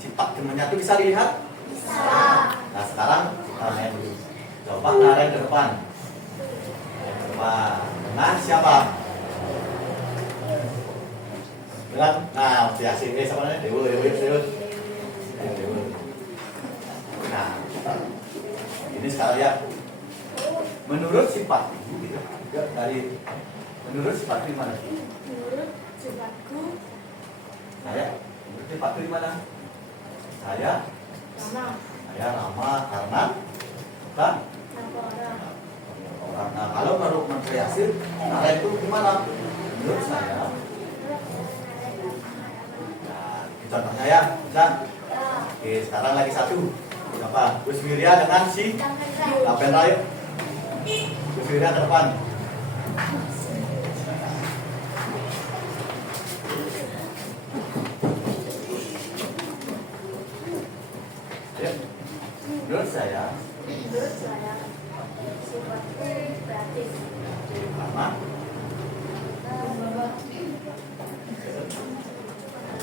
Sifat temannya itu bisa dilihat? Bisa. Nah sekarang kita main dulu. Coba narik ke depan. Dengan siapa? Dengan, nah, biasa ini sama namanya Dewa. Nah, ini sekarang ya. Menurut sifat ibu gitu, menurut sifat di mana? Menurut sifatku, Menurut sifat di mana? Saya ramah karena bukan orang. Nah, kalau menurut Menteri Yasir, Nara itu gimana? Menurut saya, nah, contohnya ya, Zan. Oke, sekarang lagi satu. Apa? Gus Wirya dengan si Kapendra yuk. Gus Wirya ke depan. Ya. Menurut saya sifatku kreatif. Lama.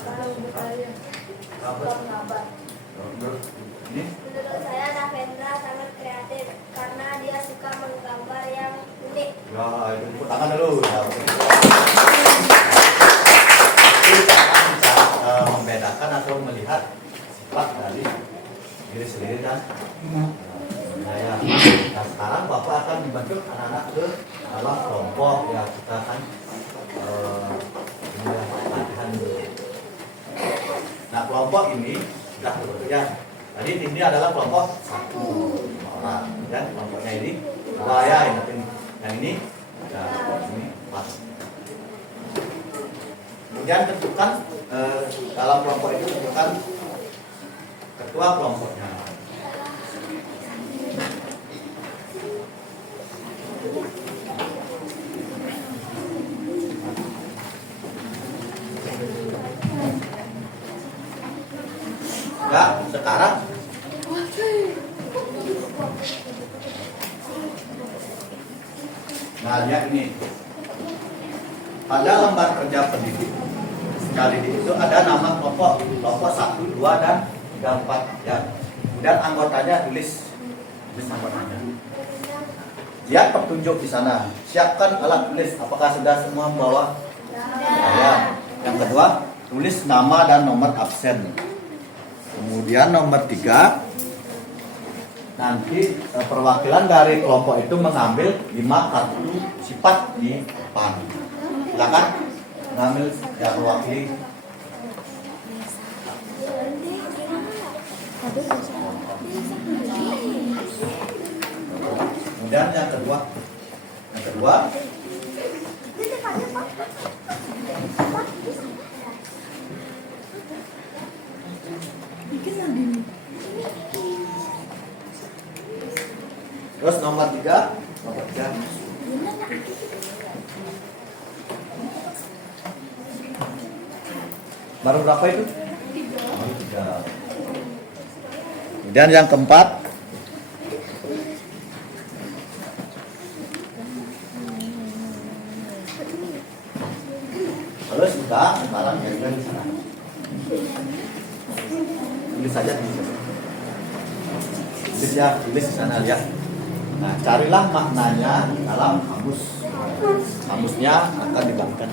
Kalau berkarya, pengabat. Menurut ini Menurut saya Ravendra sangat kreatif karena dia suka menggambar yang unik. ya, itu tepuk tangan dulu. Ya, kita akan bisa membedakan atau melihat sifat dari diri sendiri dan saya. Nah sekarang Bapak akan membentuk anak-anak ke dalam kelompok ya, kita akan latihan dulu. Nah kelompok ini sudah terbentuk ya. Tadi ini adalah kelompok 1 orang dan kelompoknya ini 2 ya, yang ini ya, ini 4. Kemudian tentukan dalam kelompok itu tentukan ketua kelompoknya. Ya, sekarang nah lihat ini pada lembar kerja pendidik sekali itu ada nama kelompok 1, 2 dan 3, 4 ya. Kemudian anggotanya tulis anggotanya. Lihat petunjuk di sana. Siapkan alat tulis. Apakah sudah semua membawa? Ya. Yang kedua, tulis nama dan nomor absen. Kemudian nomor 3, nanti perwakilan dari kelompok itu mengambil 5 kartu sifat di depan. Silakan mengambil yang mewakili. Kemudian yang kedua, terus nomor 3. Baru berapa itu? Baru 3. Kemudian yang keempat, kalau sudah sekarang ya di sana. Tulis saja di sana. Tulis di sana lihat. Nah, carilah maknanya dalam kamus. Kamusnya akan dibagikan.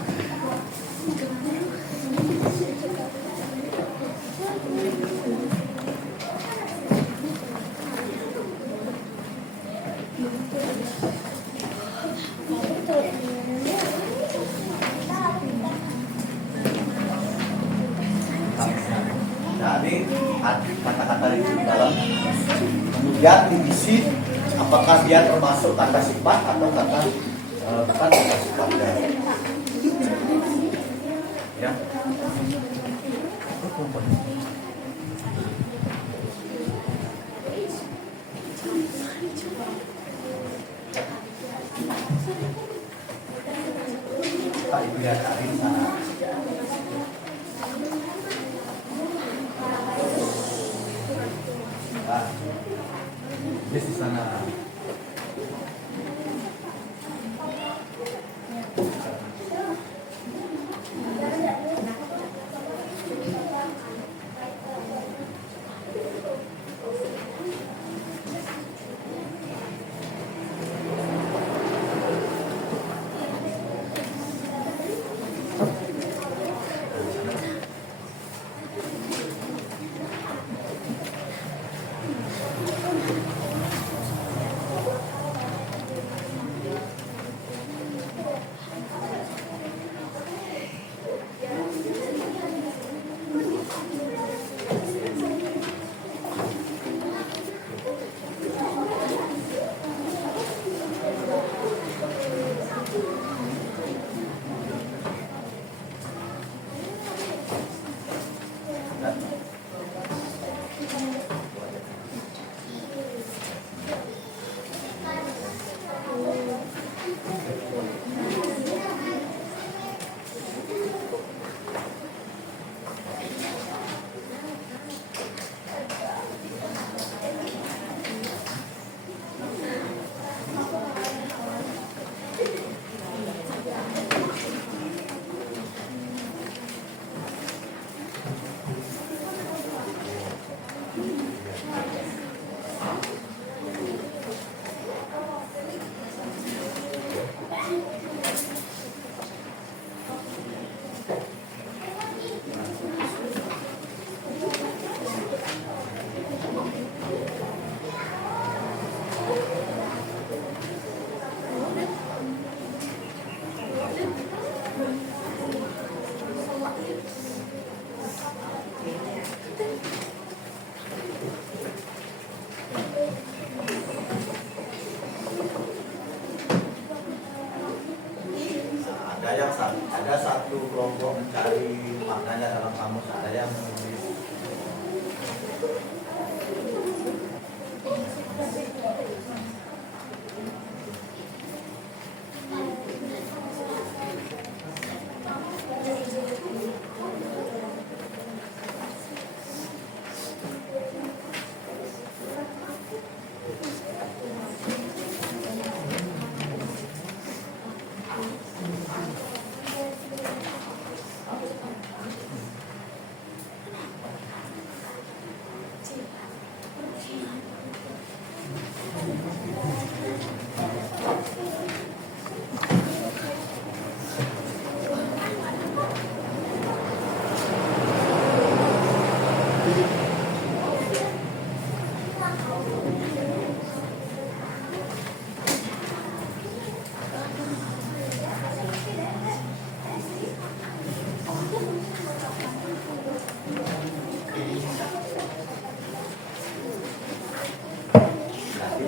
Jadi kata-kata itu dalam, kemudian diisi apakah dia termasuk kata sifat atau kata bukan kata sifat ya. Pak Ibu lihat tadi di sana. Nah, di sana. Ada satu kelompok mencari maknanya dalam kamus, ada yang menulis.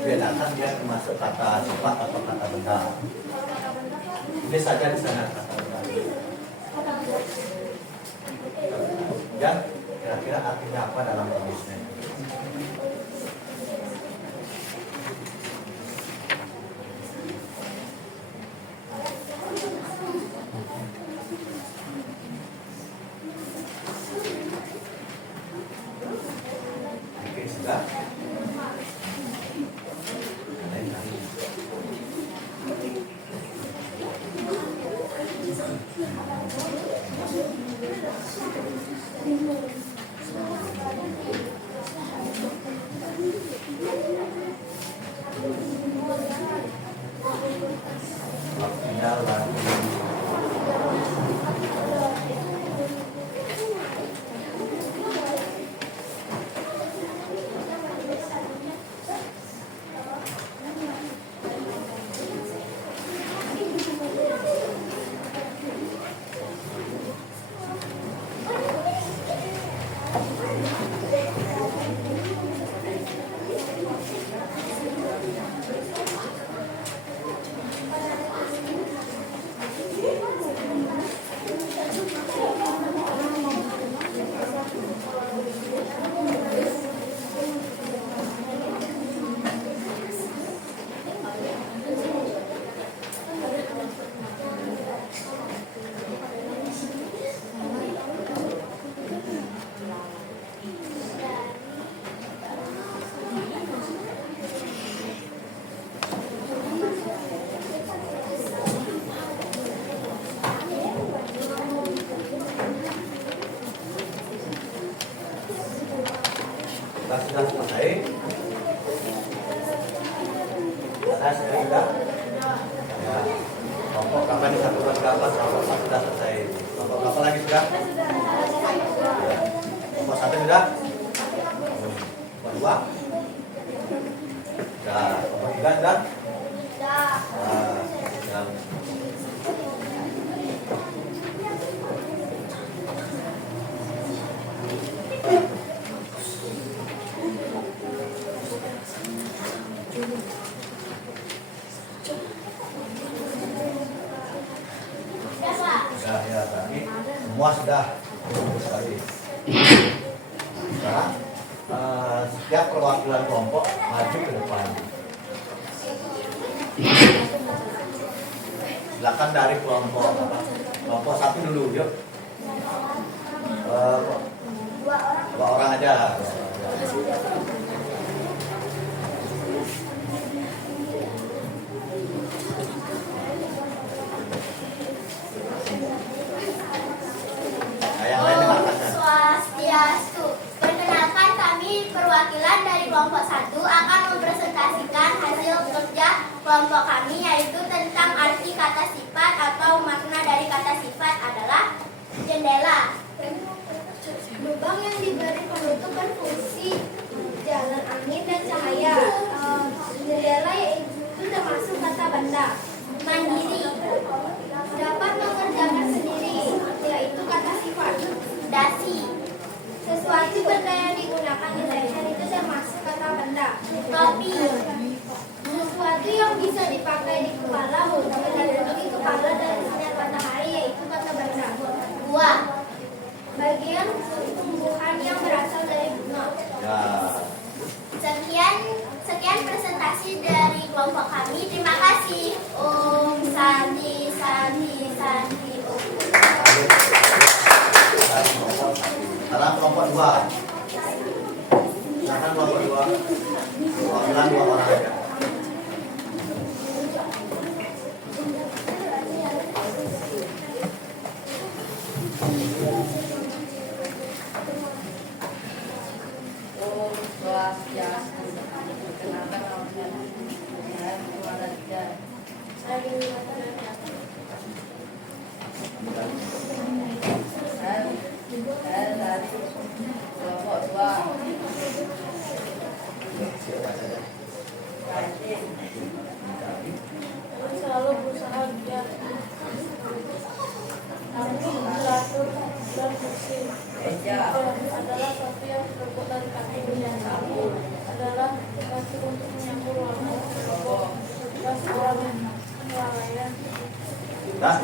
Bedakan dia termasuk kata sifat atau kata benda. Ini saja di sana kata benda. Dan kira-kira artinya apa dalam tulisnya? Oke, sudah. Waktunya lagi. Ada sudah. Ya. Kelompok berapa nih, satu dua berapa? Kelompok satu sudah selesai. Kelompok berapa lagi sudah? Ya. Kelompok satu sudah. Kelompok dua. Ya. Kelompok tiga sudah. Ya. Ya, tadi semua sudah sekali. Sekarang setiap perwakilan kelompok maju ke depan. Silakan dari kelompok satu dulu, yuk. Dua orang aja. Yang lain dengarkan. Swastiastu. Perkenalkan, kami perwakilan dari kelompok 1 akan mempresentasikan hasil kerja kelompok kami, yaitu tentang arti kata sifat atau makna dari kata sifat adalah jendela. Lubang yang diberi penutup berfungsi jalan angin dan cahaya. Jendela yaitu termasuk kata benda. Mandiri, dapat mengerjakan sendiri, yaitu kata sifat. Dasi, sesuatu benda yang digunakan di leher itu termasuk kata benda. Topi, sesuatu yang bisa dipakai di kepala untuk melindungi kepala dari sinar matahari, yaitu kata benda. Buah, bagian tumbuhan yang berasal dari bunga. Ya. Sekian presentasi dari kelompok kami. Terima kasih. Om Santi Santi Santi Om. Sekarang kelompok dua. Silakan kelompok dua. Perwakilan dua orang aja. Om Swastiastu. Perkenalkan nama saya Muhammad. Saya dari kelompok 2. Selalu berusaha giat. Kami diatur dan kursi. Adalah sesuatu yang terbuat dari kaki yang satu. Adalah dikasih untuk menyambung waktu kelompok. Tugas orang kelalaian. Sudah,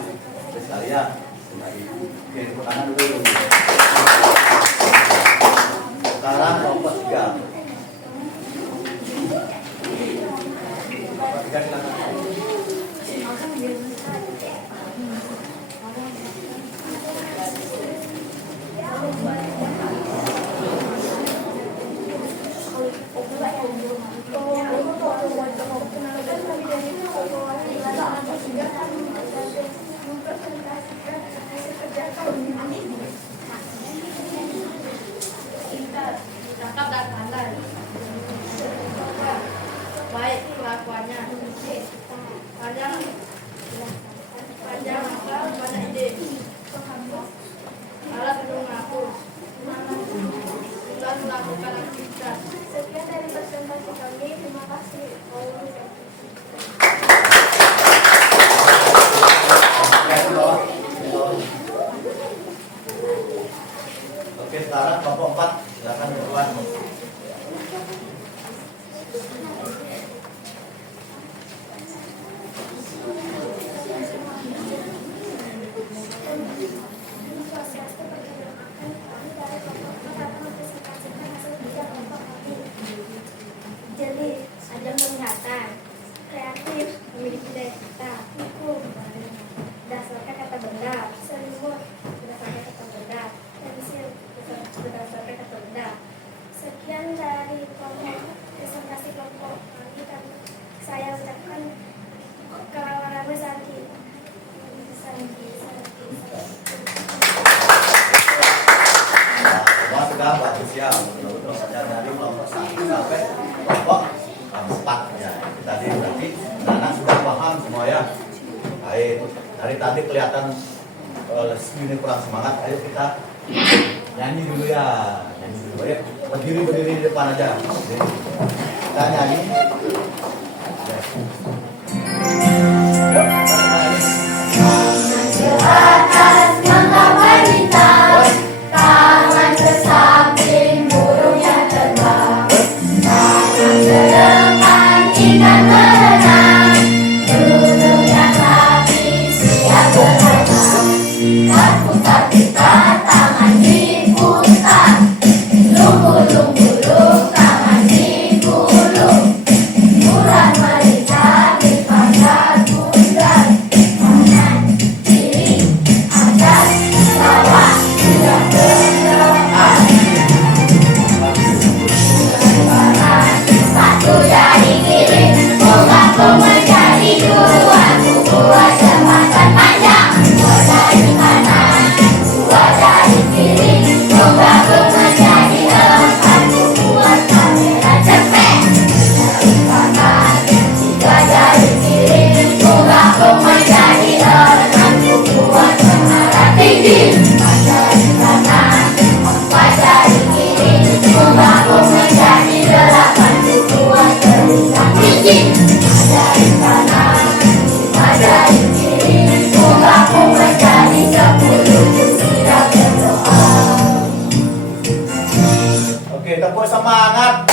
sekalian. Oke, tepuk tangan dulu. Sekarang kelompok tiga. Kelompok tiga silakan. Cakap dan pandai. Baik kelakuannya. Panjang akal, banyak ide. Alat untuk mengaku. Sudah melakukan aktivitas. Sekian dari presentasi kami. Terima kasih. Oke, sekarang kelompok 4. Silakan duluan. Dari tadi kelihatan ini kurang semangat, ayo kita nyanyi dulu ya. Nyanyi dulu ya. Berdiri di depan aja. Oke. Kita nyanyi. Atas mengapa bintang, tangan ke samping burung yang terbang, tangan ke depan ikan berenang, burung yang rapi siap berenang. Putar putar tangan diputar, lumbu tangan digulung, murah meriah dipakai bundar, kanan kiri atas bawah sudah berdoa. Satu dari kiri, bungaku menjadi dua, buat jembatan panjang, dua dari kanan, dua dari kiri, bungaku menjadi empat, buat kamera cepet. Dari kanan, tiga dari kiri, bungaku menjadi enam, buat menara tinggi. Empat dari kanan, empat dari kiri, bungaku menjadi delapan, buat terbintang tinggi. Dari kanan, lima dari kiri, bungaku menjadi 10, siap berdoa. Oke, tepuk semangat.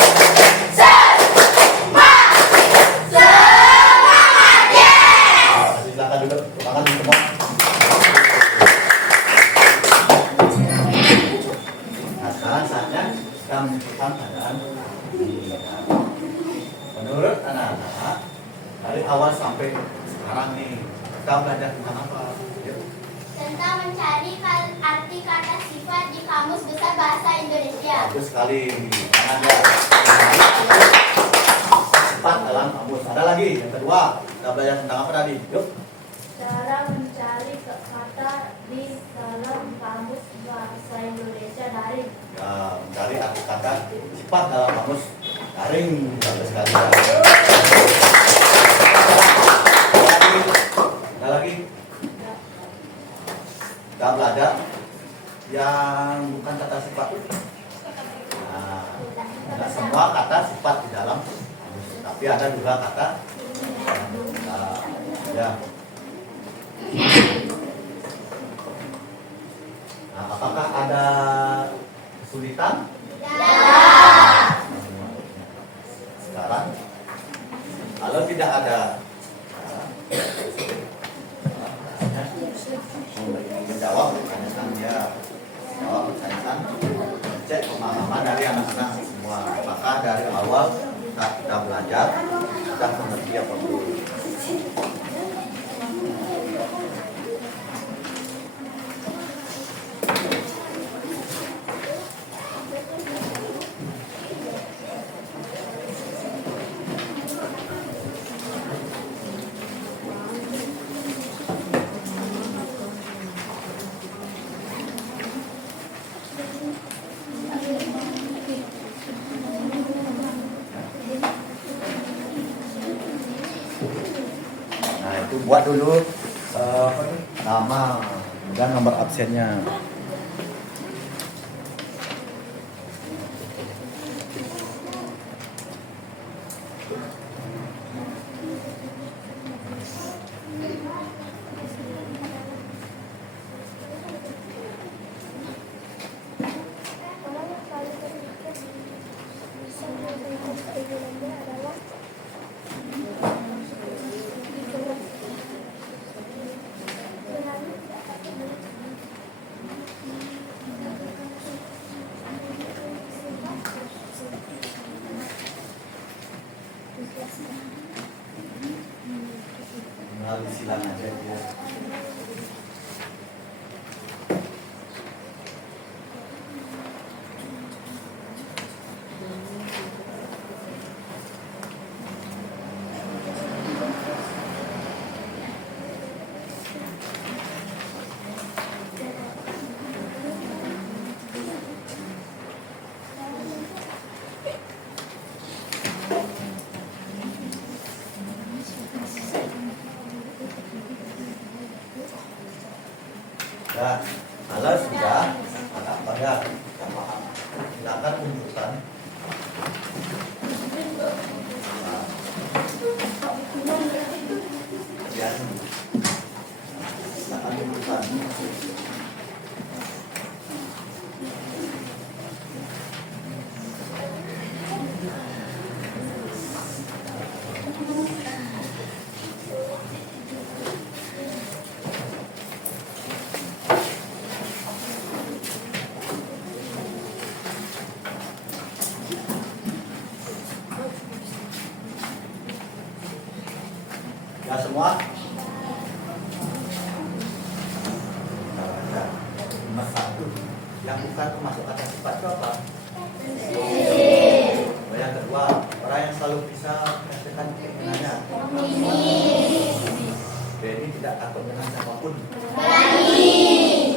Silakan duduk, tangan semua. Nah, sekarang saatnya kita menentukan keadaan ini. Menurut anak-anak, dari awal sampai sekarang nih, kita belajar tentang apa? Yuk. Tentang mencari arti kata sifat di Kamus Besar Bahasa Indonesia. Bagus sekali. Tangan ya. Sifat dalam kamus. Ada lagi yang kedua, kita belajar tentang apa tadi? Yuk. Cara mencari kata di dalam kamus bahasa Indonesia daring. Ya, mencari arti kata sifat dalam kamus daring. Bagus sekali. Ada lagi. Kita belajar yang bukan kata sifat. Nah, tidak semua kata sifat di dalam kamus, tapi ada juga kata ya. Nah, apakah ada kesulitan? Sekarang, kalau tidak ada menjawab pertanyaan dia, jawab pertanyaan, cek pemahaman dari anak-anak semua. Apakah dari awal kita belajar sudah mengerti apa belum? Nah, itu buat dulu nama dan nomor absennya. Melalui silang aja dia. Ya, kalau sudah anak pada yang paham, silakan tunjukkan. Ya, silakan tunjukkan. Ya semua. Nomor 1 yang bukan termasuk kata sifat itu apa? Yang kedua, orang yang selalu bisa menghasilkan keinginannya. Ini tidak takut dengan siapapun.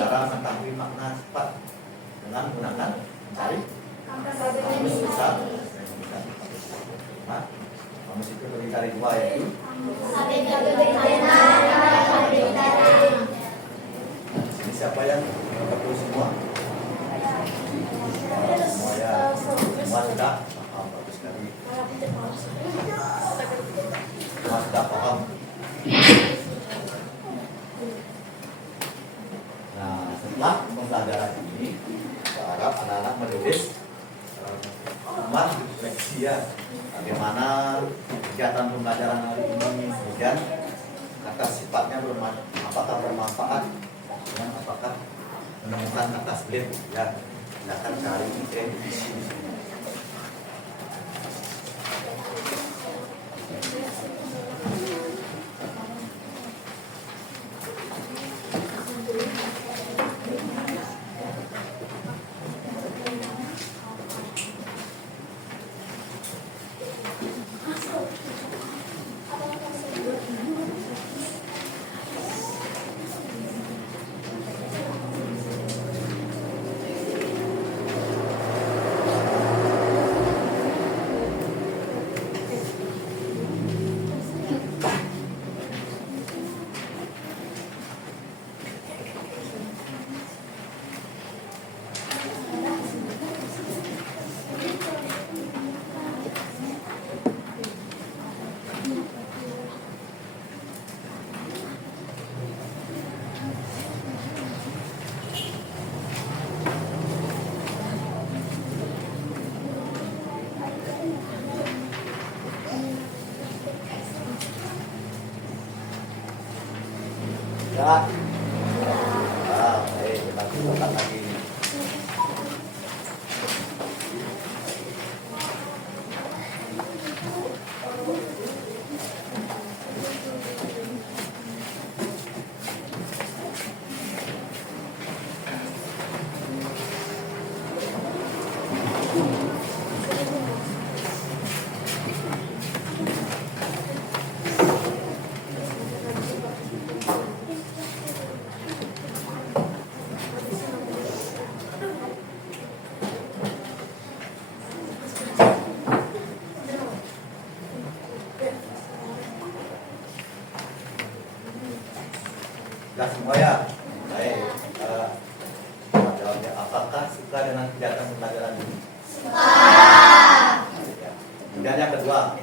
Cara mengetahui makna sifat dengan menggunakan mencari kamus besar. Kamus itu terdiri dari 2 yaitu ini siapa yang betul semua? Semua ya, semua sudah paham, bagus sekali. Semua sudah paham. Nah, setelah pembelajaran ini, saya harap anak-anak menulis refleksi ya, bagaimana kegiatan pembelajaran hari ini, kemudian kata sifatnya apakah bermanfaat dan apakah menemukan kata sulit ya. Silakan cari di sini. Ya. Baik, kita ulang lagi. Sudah semua ya? Baik. Jawabnya, apakah suka dengan kegiatan pembelajaran ini? Suka. Kemudian yang kedua,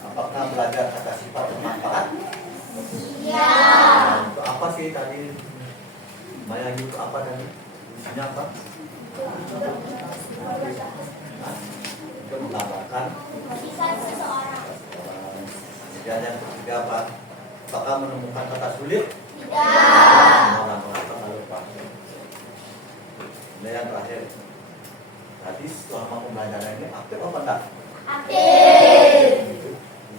apakah belajar kata sifat bermanfaat? Iya. Untuk apa sih tadi? Maya itu apa tadi? Isinya apa? Untuk menggambarkan seseorang. kemudian yang ketiga apa? Apakah menemukan kata sulit? Tidak. Nah, yang terakhir, tadi selama pembelajaran ini aktif apa enggak? Aktif.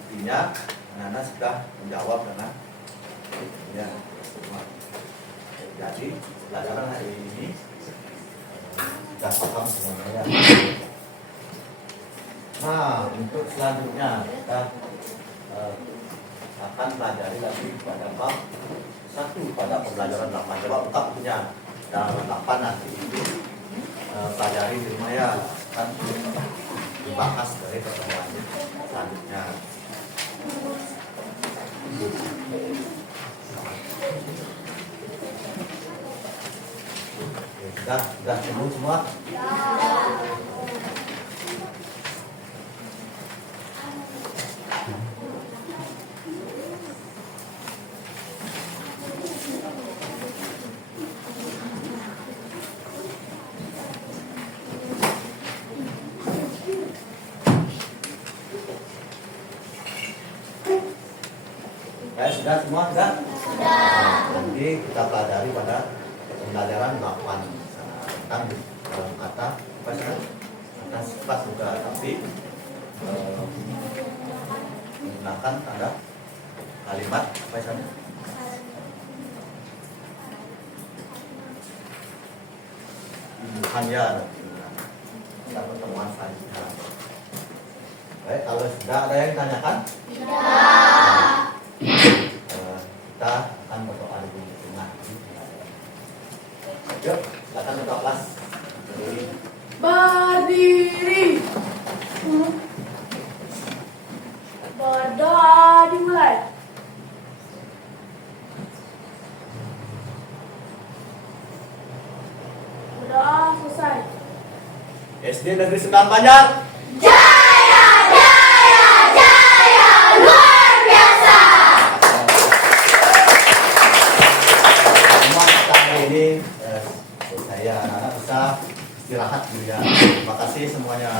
Intinya, anak-anak sudah menjawab dengan ya. Jadi pelajaran hari ini sudah paham semuanya. Nah, untuk selanjutnya kita akan pelajari lagi pada bab 1 pada pembelajaran 8. Coba buka punya dalam 8 nanti itu pelajari di rumah ya, kan dibahas dari pertemuan selanjutnya. Sudah sembuh semua? Sudah semua? Sudah? Nanti kita pelajari pada pembelajaran 8 tentang kata apa sih? Kata sifat juga, tapi menggunakan tanda kalimat apa sih? Bukan ya. Kita pertemuan selanjutnya. Baik, kalau sudah ada yang ditanyakan? Kita akan berdoa di tengah. Yuk, silakan untuk kelas. Berdiri. Berdoa dimulai. Berdoa selesai. SD Negeri 9 Banjar. Semua kita hari ini saya anak-anak bisa istirahat dulu ya. Terima kasih semuanya.